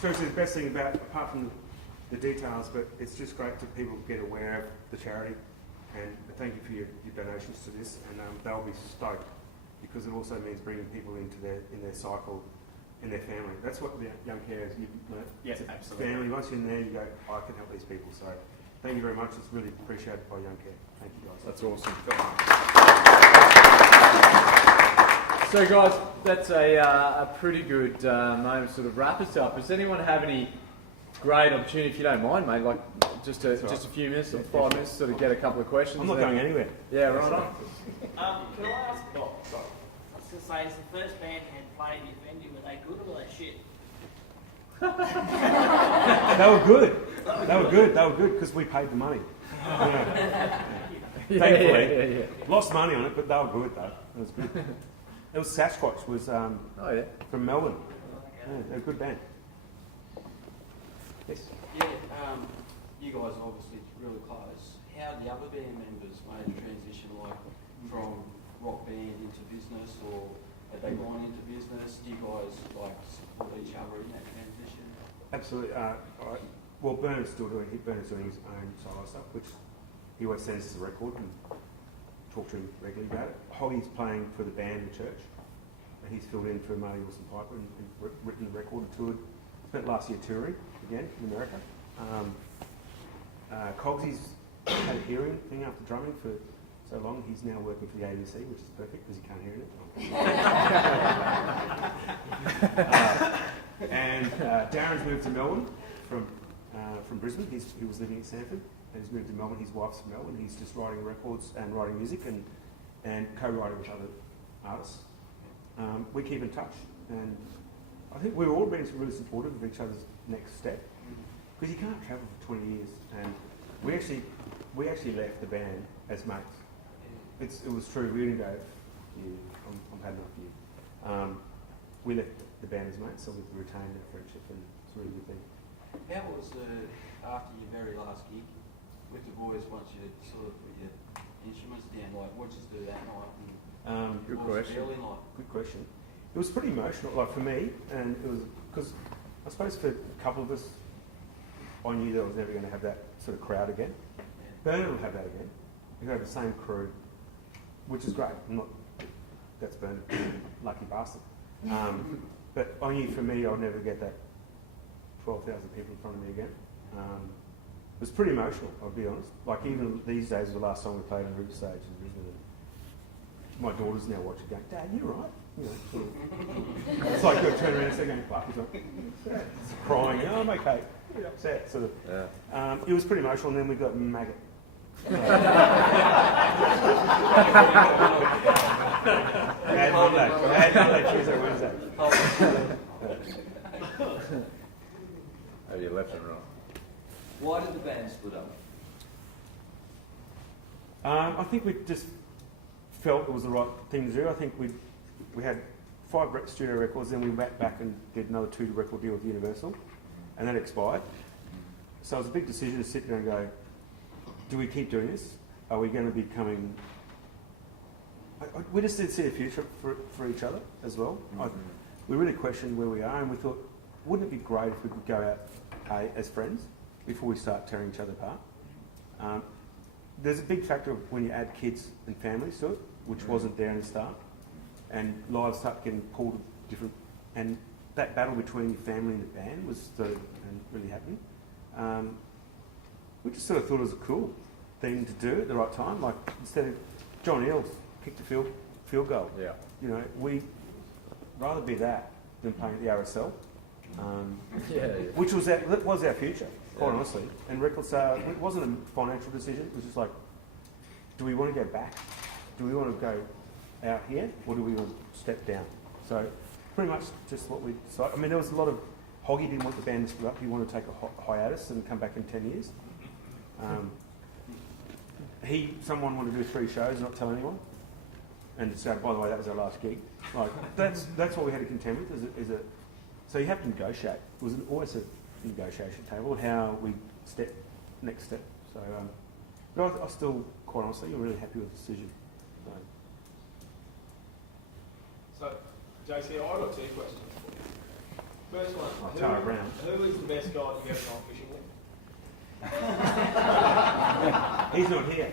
Seriously, the best thing about, apart from the details, but it's just great that people get aware of the charity, and thank you for your donations to this, and they'll be stoked because it also means bringing people into their cycle, in their family. That's what the Young Care is. Yes, absolutely. Family. Once you're in there, you go, I can help these people. So thank you very much. It's really appreciated by Young Care. Thank you guys. That's awesome. So guys, that's a pretty good moment to sort of wrap us up. Does anyone have any great opportunity, if you don't mind, mate, like just a few minutes or 5 minutes to sort of get a couple of questions? I'm not going anywhere. Yeah, right on. Can I ask? I was going to say, is the first band had played the venue, were they good or were they shit? They were good. They were good because we paid the money. Thankfully, lost money on it, but they were good though. It was good. It was Sasquatch. Was from Melbourne. Yeah, they're a good band. Yes. Yeah, you guys are obviously really close. How the other band members made a transition, like from rock band into business, or have they gone into business? Do you guys like support each other in that transition? Absolutely. Well, Bernard's doing his own solo stuff, which he always sends us a record and talk to him regularly about it. Hoggy's playing for the band in church. He's filled in for Marty Wilson Piper and written the record and toured. Spent last year touring again in America. Cogsy's had a hearing thing after drumming for so long. He's now working for the ABC, which is perfect because he can't hear it. And Darren's moved to Melbourne from Brisbane. He was living in Sanford, and he's moved to Melbourne. His wife's from Melbourne. He's just writing records and writing music and co-writing with other artists. We keep in touch, and I think we've all been really supportive of each other's next step, because you can't travel for 20 years. And we actually left the band as mates. It was true. We didn't go, I'm had enough of you. We left the band as mates, so we've retained our friendship, and it's a really good thing. How was after your very last gig? with the boys once you sort of put your instruments down? Like, what did you do that night? Good What was it question. feeling like? Good question. It was pretty emotional, like for me, and it was because I suppose for a couple of us, I knew that I was never going to have that sort of crowd again. Bernard will have that again. He'll have the same crew, which is great. I'm not, that's Bernard, lucky bastard. But I knew for me, I'll never get that 12,000 people in front of me again. It was pretty emotional, I'll be honest. Like even these days, the last time we played on River Stage in Brisbane, my daughter's now watching going, Dad, you're right. You know, sort of. It's like you're turning around and saying, going, fuck, he's like, it's crying, oh, I'm okay. You're upset, sort of. Yeah. It was pretty emotional, and then we got maggot. Bad Monday, Tuesday, Wednesday. Have you left and right? Why did the band split up? I think we just felt it was the right thing to do. I think we had 5 studio records, then we went back and did another 2 record deal with Universal, and that expired. So it was a big decision to sit there and go, do we keep doing this? Are we going to be coming... we just didn't see a future for each other as well. We really questioned where we are, and we thought, wouldn't it be great if we could go out as friends before we start tearing each other apart? There's a big factor of when you add kids and families to it, which wasn't there in the start, and lives start getting pulled different, and that battle between your family and the band was started and really happening. We just sort of thought it was a cool thing to do at the right time. Like instead of John Eales kicked the field goal, Yeah. you know, we'd rather be that than playing at the RSL, which was our future, quite honestly. And Rockstar, it wasn't a financial decision. It was just like, do we want to go back? Do we want to go out here, or do we want to step down? So pretty much just what we decided. I mean, there was a lot of... Hoggy didn't want the band to split up. He wanted to take a hiatus and come back in 10 years. Someone wanted to do 3 shows, not tell anyone, and to say, by the way, that was our last gig. Like that's what we had to contend with. So you have to negotiate. It was always a negotiation table how we next step. So, but I still, quite honestly, I'm really happy with the decision. So, JC, I've got 2 questions for you. First one, Tara Brown. who is the best guy you've ever gone fishing with? He's not here.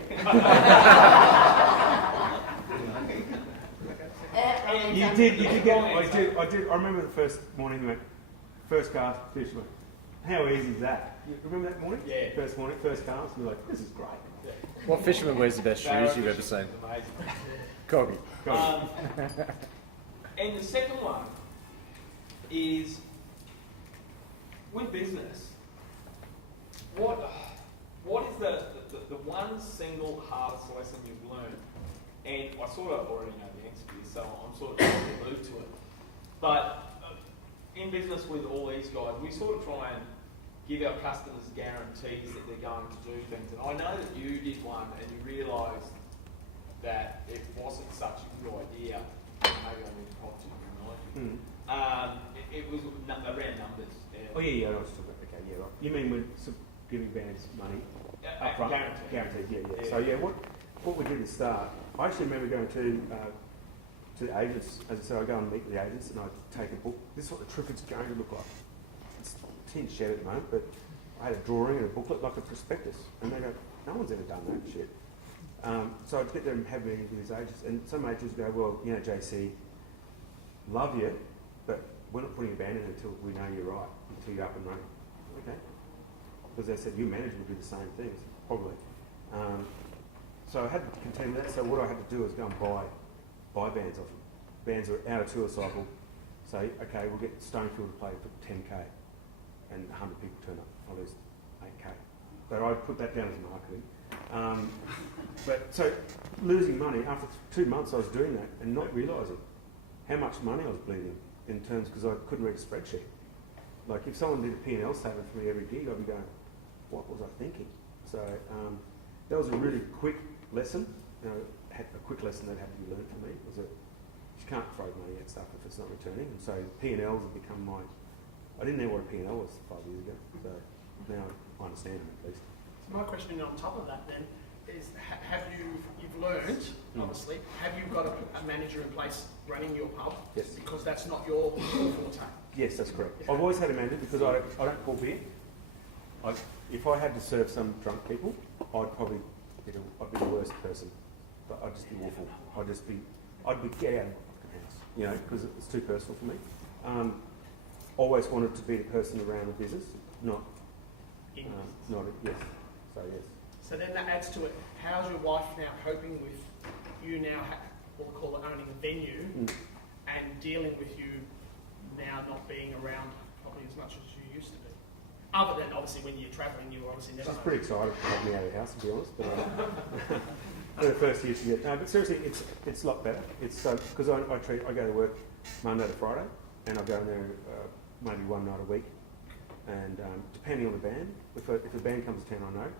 You did get. I did. I remember the first morning we went, first cast, fish went. How easy is that? You remember that morning? Yeah. First morning, first cast, we were like, this is great. Yeah. What fisherman wears the best shoes you've ever seen? Amazing. Coggy. And the second one is, with business, what is the one single hardest lesson you've learned? And I sort of already know the answer to this, so I'm sort of trying to allude to it. But in business with all these guys, we sort of try and give our customers guarantees that they're going to do things. And I know that you did one and you realised that it wasn't such a good idea. Maybe I need to talk to you, Mm. it was around numbers. Oh yeah, I know what you're talking about. Okay, yeah, right. You mean we're giving bands money up front? Guaranteed, yeah. So yeah, what we did at the start, I actually remember going to the agents. As I said, I go and meet with the agents and I take a book. This is what the Triffids are going to look like. It's tin shed at the moment, but I had a drawing and a booklet like a prospectus, and they go, no one's ever done that shit. So I'd get there and have meetings with these agents, and some agents go, well, you know, JC, love you, but we're not putting a band in until we know you're right, until you're up and running. Okay. Because they said, your manager will do the same things, probably. So I had to contend with that, so what I had to do was go and buy bands off them. Bands are out of tour cycle, say, okay, we'll get Stonefield to play for 10k, and 100 people turn up, I'll lose 8k. But I put that down as marketing. But so losing money, after 2 months I was doing that and not realising how much money I was bleeding in terms, because I couldn't read a spreadsheet. Like if someone did a P&L statement for me every gig, I'd be going, what was I thinking? So that was a really quick lesson. You know, a quick lesson that had to be learned for me was that you can't throw money at stuff if it's not returning. And so P&Ls have become I didn't know what a P&L was 5 years ago. So now I understand them at least. So my question on top of that then is, have you've learned, obviously, have you got a manager in place running your pub? Yes. Because that's not your forte. Yes, that's correct. I've always had a manager because I don't pour beer. If I had to serve some drunk people, I'd probably be the worst person. But I'd just be awful. I'd be get out of the house, you know, because it's too personal for me. Always wanted to be the person around the business, not yes. So yes. So then that adds to it. How's your wife now coping with you now, we'll call it owning a venue, and dealing with you now not being around probably as much as you used to be? Other than obviously when you're travelling, you obviously never. She's pretty excited to have me out of the house, to be honest. But for the first year she did. No, but seriously, it's a lot better. It's because I go to work Monday to Friday, and I go in there maybe one night a week, and depending on the band, if a band comes to town I know,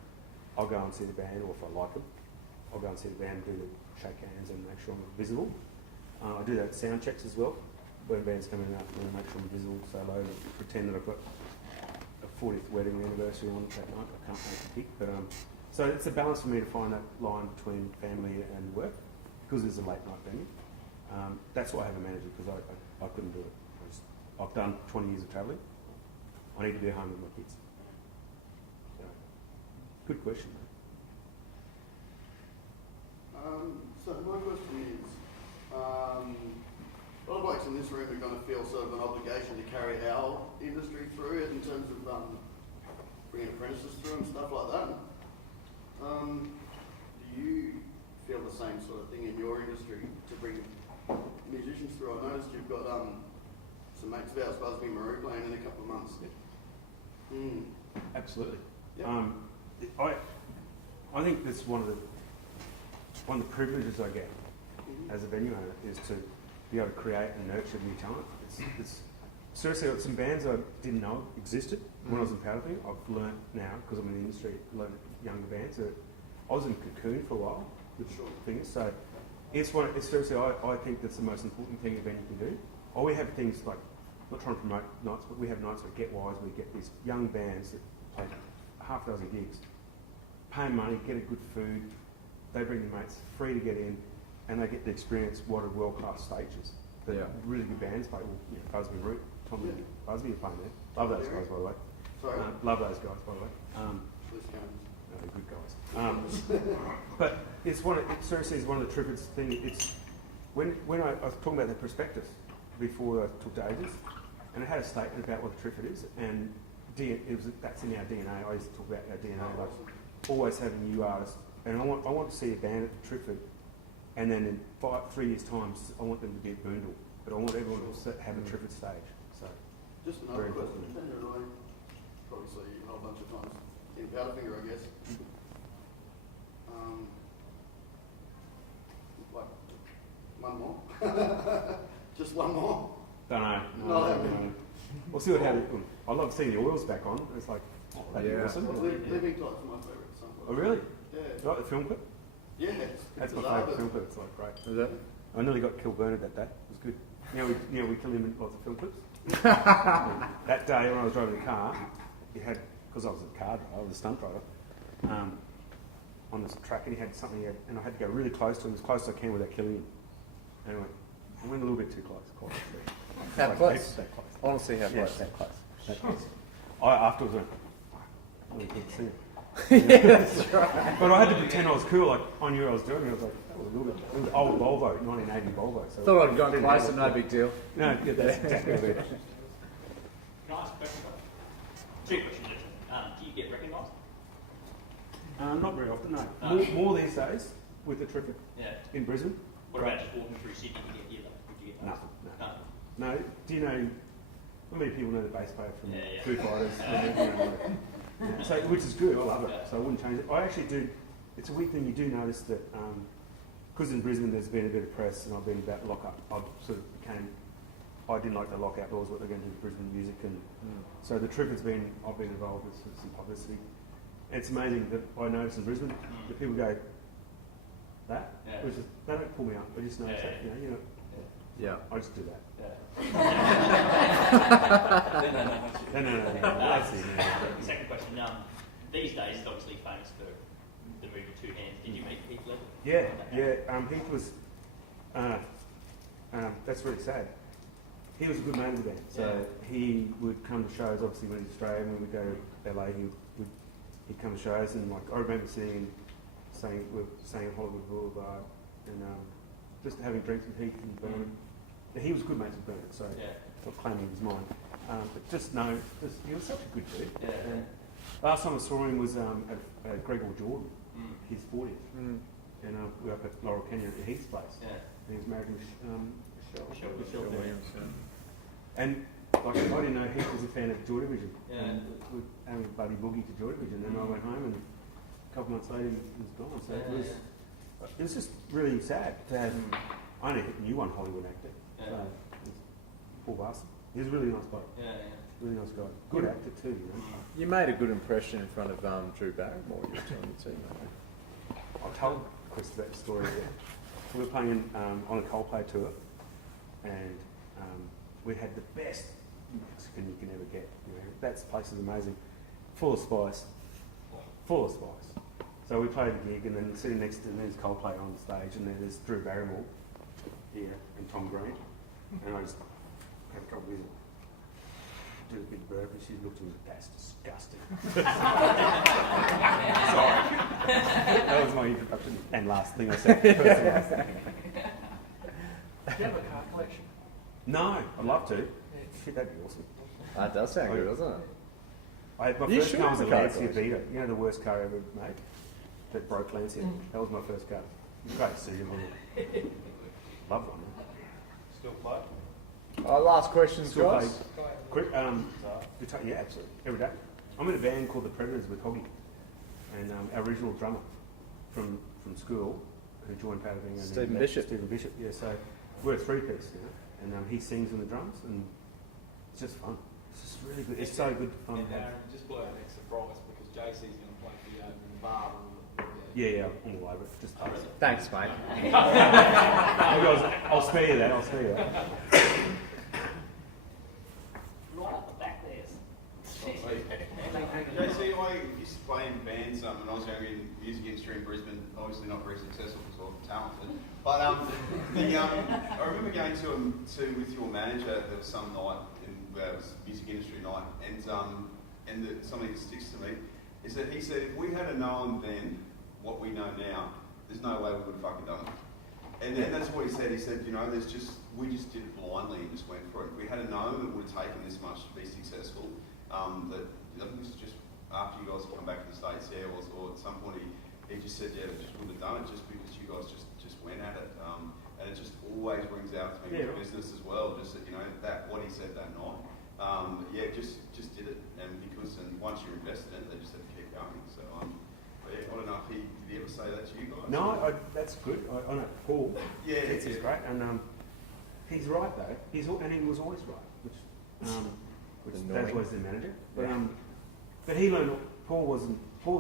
I'll go and see the band, or if I like them, I'll go and see the band, do the shake hands and make sure I'm visible. I do that at sound checks as well. When bands come in, I make sure I'm visible, say hello, pretend that I've got a 40th wedding anniversary on that night. I can't make a pick, but so it's a balance for me to find that line between family and work, because it's a late night venue. That's why I have a manager, because I couldn't do it. I've done 20 years of travelling. I need to be at home with my kids. So, good question, mate. So my question is, a lot of blokes in this room are going to feel sort of an obligation to carry our industry through it in terms of bringing apprentices through and stuff like that. Do you feel the same sort of thing in your industry to bring musicians through? I noticed you've got some mates of ours, Busby and Maru, playing in a couple of months. Absolutely. Yep. I think that's one of the privileges I get as a venue owner is to be able to create and nurture new talent. It's seriously, some bands I didn't know existed when I was in Powderfield. I've learnt now, because I'm in the industry, learnt younger bands. I was in Cocoon for a while with things, so it's seriously, I think that's the most important thing a venue can do. Or we have things like, not trying to promote nights, but we have nights like Get Wise, where we get these young bands that play half a dozen gigs, pay money, get a good food, they bring their mates, free to get in, and they get to experience what a world-class stage is. The really good bands play, Busby Root, Tommy Busby are playing there. Love those guys, by the way. Sorry? Love those guys, by the way. They're good guys. But it seriously is one of the trippest things. It's when I was talking about the prospectus before I took to Ages, and it had a statement about what a Triffid is, and that's in our DNA. I used to talk about our DNA, like always having new artists, and I want to see a band at the Triffid, and then in 3 years' time, I want them to be at Boondall, but I want everyone to have a Triffid stage. So, just another question. I probably see you a whole bunch of times in Powderfinger, I guess. Like one more, just one more. Don't know. No. We'll see what happens. I love seeing the oils back on. It's like, that'd be awesome. Living Type's my favourite song. Oh, really? Yeah. Do you like the film clip? Yeah. That's my favourite film clip. It's like great. Is that? I nearly got killed Bernard that day. It was good. We killed him in lots of film clips. That day when I was driving the car, because I was a car driver, I was a stunt driver, on this track, and he had something, and I had to go really close to him, as close as I can without killing him. Anyway, I went a little bit too close. How Like, close? That close. I want to see how close. Yes. That close. That close. I afterwards went, I really couldn't see him. Yeah, that's right. But I had to pretend I was cool, like I knew what I was doing. I was like, that was a little bit old Volvo, 1980 Volvo. So Thought I'd gone closer, no big deal. No, yeah, that's exactly what it is. Can I ask a question? Two questions. Do you get recognised? Not very often, no. More these days with the Triffid in Brisbane. What about just walking through Sydney to get here? Would you get Nothing. None. No. Do you know how many people know the bass player from Foo Fighters? So, which is good. I love it. So I wouldn't change it. I actually do. It's a weird thing. You do notice that because in Brisbane there's been a bit of press, and I've been about lock-up. I didn't like the lock-out laws, what they're going to do with Brisbane music, and so the Triffid's I've been involved with some publicity. It's amazing that I notice in Brisbane that people go which is they don't pull me up. I just notice that. Yeah. I just do that. No. No. That's it. Second question. these days is obviously famous for the movie Two Hands. Did you meet Heath Ledger? Yeah. Heath was. That's really sad. He was a good mate of the band, so he would come to shows. Obviously, when he was Australian, when we go to LA, he'd come to shows, and like I remember seeing, we're saying Hollywood Boulevard, and just having drinks with Heath and Bernard. He was good mates with Bernard, so not claiming his mind. But he was such a good dude. Yeah. And last time I saw him was at Gregor Jordan, his 40th, and we were up at Laurel Canyon at Heath's place. Yeah. And he was married to Michelle Williams. And like, I didn't know Heath was a fan of Joy Division. Yeah. And we having a buddy boogie to Joy Division. And then I went home, and a couple months later he was gone. So it was just really sad to have. I only knew one Hollywood actor. Yeah. So it was Paul Barson. He was a really nice bloke. Yeah. Really nice guy. Good actor too, you know. You made a good impression in front of Drew Barrymore. You were telling me too, mate. I told Chris that story. We were playing on a Coldplay tour, and we had the best Mexican you can ever get. You know, that place is amazing, full of spice. So we played the gig, and then sitting next to there's Coldplay on stage, and then there's Drew Barrymore here and Tom Green, and I just had a couple of did a big burp, and she looked at me, that's disgusting. Sorry. That was my introduction and last thing I said. Do you have a car collection? No, I'd love to. Shit, that'd be awesome. That does sound good, doesn't it? My You first should car was a have a car Lancia collection. Vita. You know the worst car ever made? That broke Lancia. That was my first car. Great sedan on it. Love one. Still play? Last questions, Still guys. Yeah, absolutely. Every day. I'm in a band called The Predators with Hoggy. And our original drummer from school, who joined Powderfinger. Stephen Bishop. Stephen Bishop, yeah. So we're a three-piece, you know, and he sings on the drums, and it's just fun. It's just really good. It's so good fun. And Aaron, just blow our next surprise because JC's going to play for you over in the bar. Yeah, I'm all over it. Just Thanks, mate. I'll spare you that. Right up the back there. JC, I used to play in bands when I was younger in the music industry in Brisbane. Obviously not very successful because I wasn't talented. But I remember going to with your manager. There was some night it was music industry night, and something that sticks to me is that he said if we had known then what we know now, there's no way we would have fucking done it. And then that's what he said. He said, you know, we just did it blindly and just went for it. If we had known it would have taken this much to be successful, that I think this is just after you guys come back to the States, or at some point he just said, yeah, they just wouldn't have done it just because you guys just went at it. And it just always rings out to me with business as well, just that, you know, that what he said that night. Just did it. And once you're invested in it, they just have to keep going. So, I don't know if did he ever say that to you guys? No, that's good. I know Paul. Yeah, it's great, and he's right though. He was always right, which Dad was the manager. But he learned. Paul was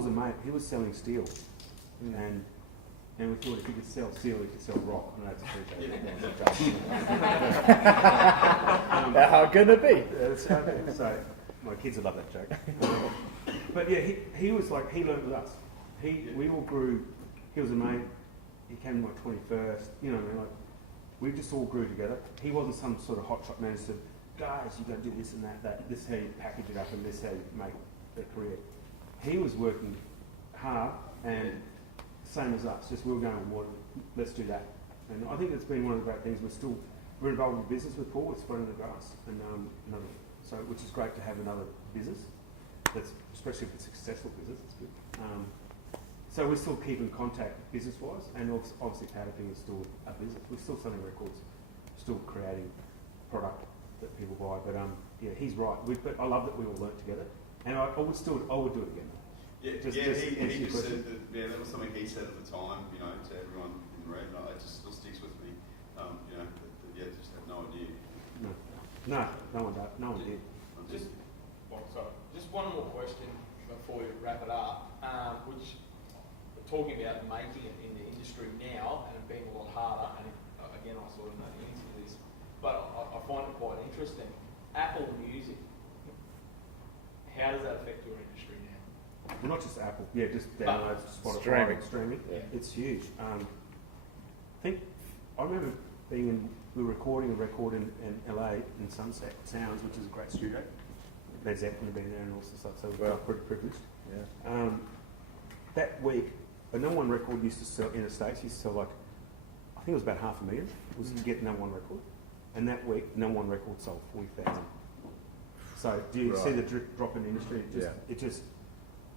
a mate. He was selling steel, and we thought if he could sell steel, he could sell rock. And that's How good it be? So my kids would love that joke. But yeah, he was like he learned with us. We all grew. He was a mate. He came to my 21st. You know, like we just all grew together. He wasn't some sort of hotshot man who said, "Guys, you got to do this and that. This is how you package it up, and this is how you make a career." He was working hard, and same as us. Just we were going, "Well, let's do that." And I think it's been one of the great things. We're involved in business with Paul. It's Spreading the Grass, and which is great to have another business. That's especially if it's a successful business. It's good. So we still keep in contact business-wise, and obviously Powderfinger is still a business. We're still selling records, still creating product that people buy. But yeah, he's right. But I love that we all learnt together, and I would do it again. Yeah, he just said that. Yeah, that was something he said at the time. You know, to everyone in the room. It just still sticks with me. You know, just had no idea. No one did. Just one more question before we wrap it up, which we're talking about making it in the industry now and it being a lot harder, and again I sort of know the answer to this, but I find it quite interesting. Apple Music, how does that affect your industry now? well, not just Apple, yeah, just downloads, Spotify, streaming. Yeah. It's huge. I think I remember we were recording a record in LA in Sunset Sounds, which is a great studio. Led Zeppelin had been there and all sorts of stuff, so we felt pretty privileged. Yeah. That week, a number one record used to sell in the States, used to sell like, I think it was about 500,000 was to get number one record. And that week, number one record sold 40,000. So do you see the drop in the industry? It just,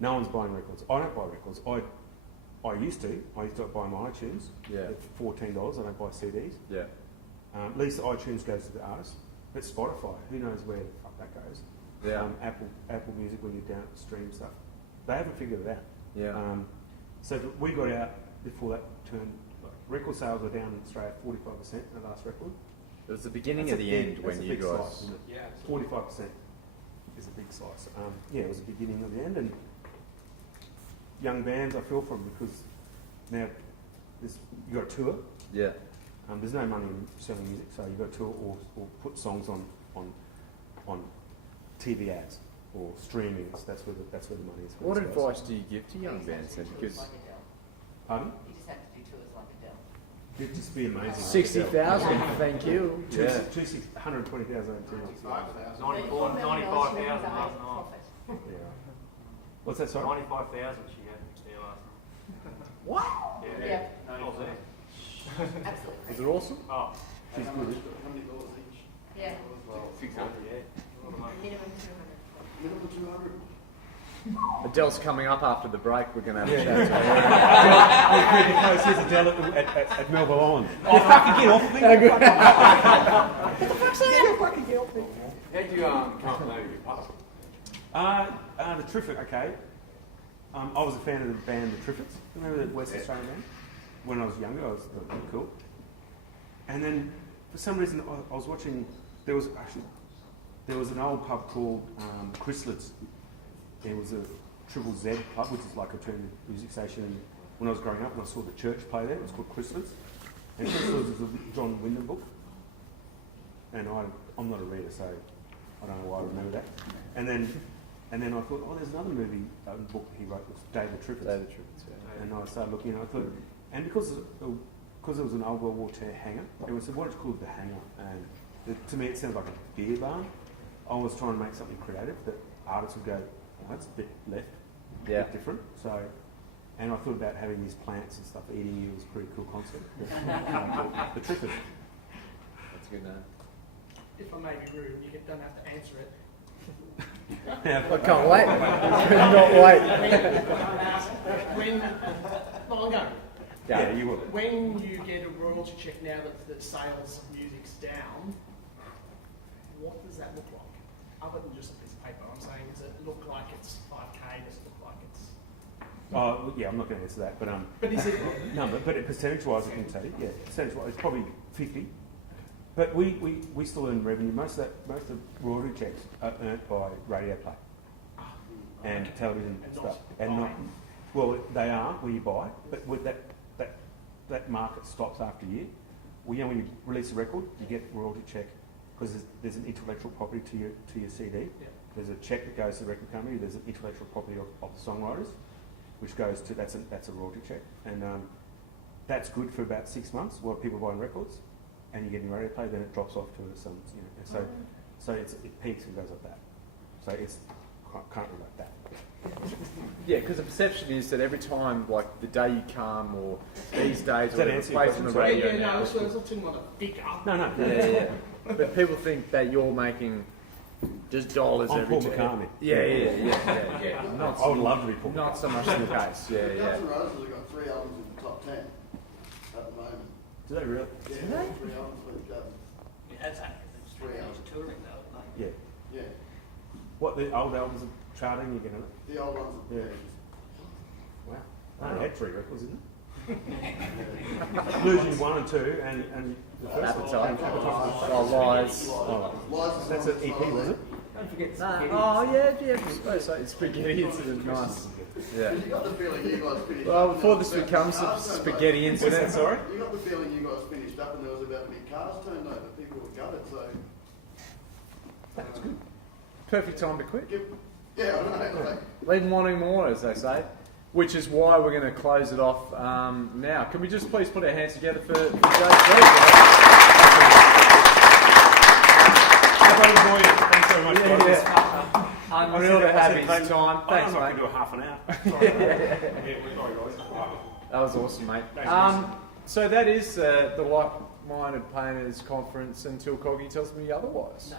no one's buying records. I don't buy records. I used to buy my iTunes for $14. I don't buy CDs. Yeah. At least iTunes goes to the artist. But Spotify, who knows where the fuck that goes? Yeah. Apple Music, when you're down stream stuff, they haven't figured it out. Yeah. So we got out before that turned. Like, record sales were down in Australia 45% in the last record. It was the beginning That's of the end when you slice, guys. isn't it? Yeah. 45% is a big slice. Yeah, it was the beginning of the end, and young bands I feel from because now you got a tour. Yeah. There's no money in selling music, so you got to tour or put songs on TV ads or streamings. That's where the money is. What advice do you give to young bands then? Because Pardon? You just have to do tours like Adele. It'd just be amazing. 60,000, thank you. Yeah. 120,000 in 2 months. 95,000 last night. Yeah. What's that, sorry? 95,000 she had there last night. What? Yeah. I was there. Absolutely. Was it awesome? Oh, She's good. How many dollars each? Yeah. well, 600, yeah. Minimum 200. Minimum 200. Adele's coming up after the break. We're going to have a chat to her. Here's Adele at Melville Island. Oh, fucking get off me! How do you come up with your pub? The Triffitt, okay. I was a fan of the band The Triffitt. Remember the West Australian band? When I was younger, I was cool. And then, for some reason, I was watching. There was an old pub called Chrysler's. There was a Triple Z pub, which is like a alternative music station. And when I was growing up, and I saw the church play there, it was called Chrysler's. And Chrysler's is a John Wyndham book. And I'm not a reader, so I don't know why I remember that. And then I thought, there's another movie book he wrote, it was David Triffitt. David Triffitt, yeah. And I started looking, and I thought, and because it was an old World War II hangar, everyone said, what is called the hangar? And to me, it sounded like a beer barn. I was trying to make something creative that artists would go, that's a bit left, a bit different. So, and I thought about having these plants and stuff eating you was a pretty cool concept. The Triffitt. That's a good name. If I may be rude, you don't have to answer it. I can't wait. Not wait. When, well, I'll go. Yeah, you would. When you get a royalty check now that sales music's down, what does that look like? Other than just a piece of paper, I'm saying, does it look like it's 5K? Does it look like it's... Oh, yeah, I'm not going to answer that, but But is it... no, but percentage-wise, I can tell you, yeah, percentage-wise, it's probably 50. But we still earn revenue. Most of the royalty checks are earned by radio play and television And stuff, not well, they are where you buy, but with that market stops after a year. When you release a record, you get a royalty check because there's an intellectual property to your CD. Yeah. There's a check that goes to the record company. There's an intellectual property of the songwriters, which goes to that's a royalty check, and that's good for about 6 months while people are buying records, and you're getting radio play. Then it drops off to some, so it peaks and goes like that. So it's currently like that. Yeah, because the perception is that every time, like the day you come or these days, Does that or answer it's your placed on the question? radio Yeah, now. no, so it's not too much a big up. No. Yeah. But people think that you're making just dollars I'm every Paul McCartney. Yeah. Not, I would love to be Paul. not so much the case. Yeah. Guns N' Roses have got 3 albums in the top 10 at the moment. Do they really? Yeah, 3 albums with Guns. Yeah, that's accurate. It's 3 hours touring though. Like, Yeah. Yeah. What, the old albums are charting again, aren't The old ones are Yeah. Wow. They had 3 records, didn't they? Illusion 1 and 2 and the first Appetite. one. Oh, lies. Lies is That's on an the EP, spot. was it? Don't forget Nah, spaghetti. oh yeah, I suppose so. It's spaghetti incident, nice. Yeah. You got the feeling you guys finished Well, up before and this there was becomes about a to be cars turned spaghetti over. incident. What's that, sorry? You got the feeling you guys finished up and there was about to be cars turned over. People were gutted, so... That's good. Perfect time to quit. Yeah, I don't know. Like, leave them wanting more, as they say. Which is why we're going to close it off now. Can we just please put our hands together for JC? Thanks very much, guys. Unreal to have his time. I'm Thanks, not going mate. to do a half an hour. That was awesome, mate. Thanks, So that is the Like-Minded Painters Conference until Coggy tells me otherwise. No,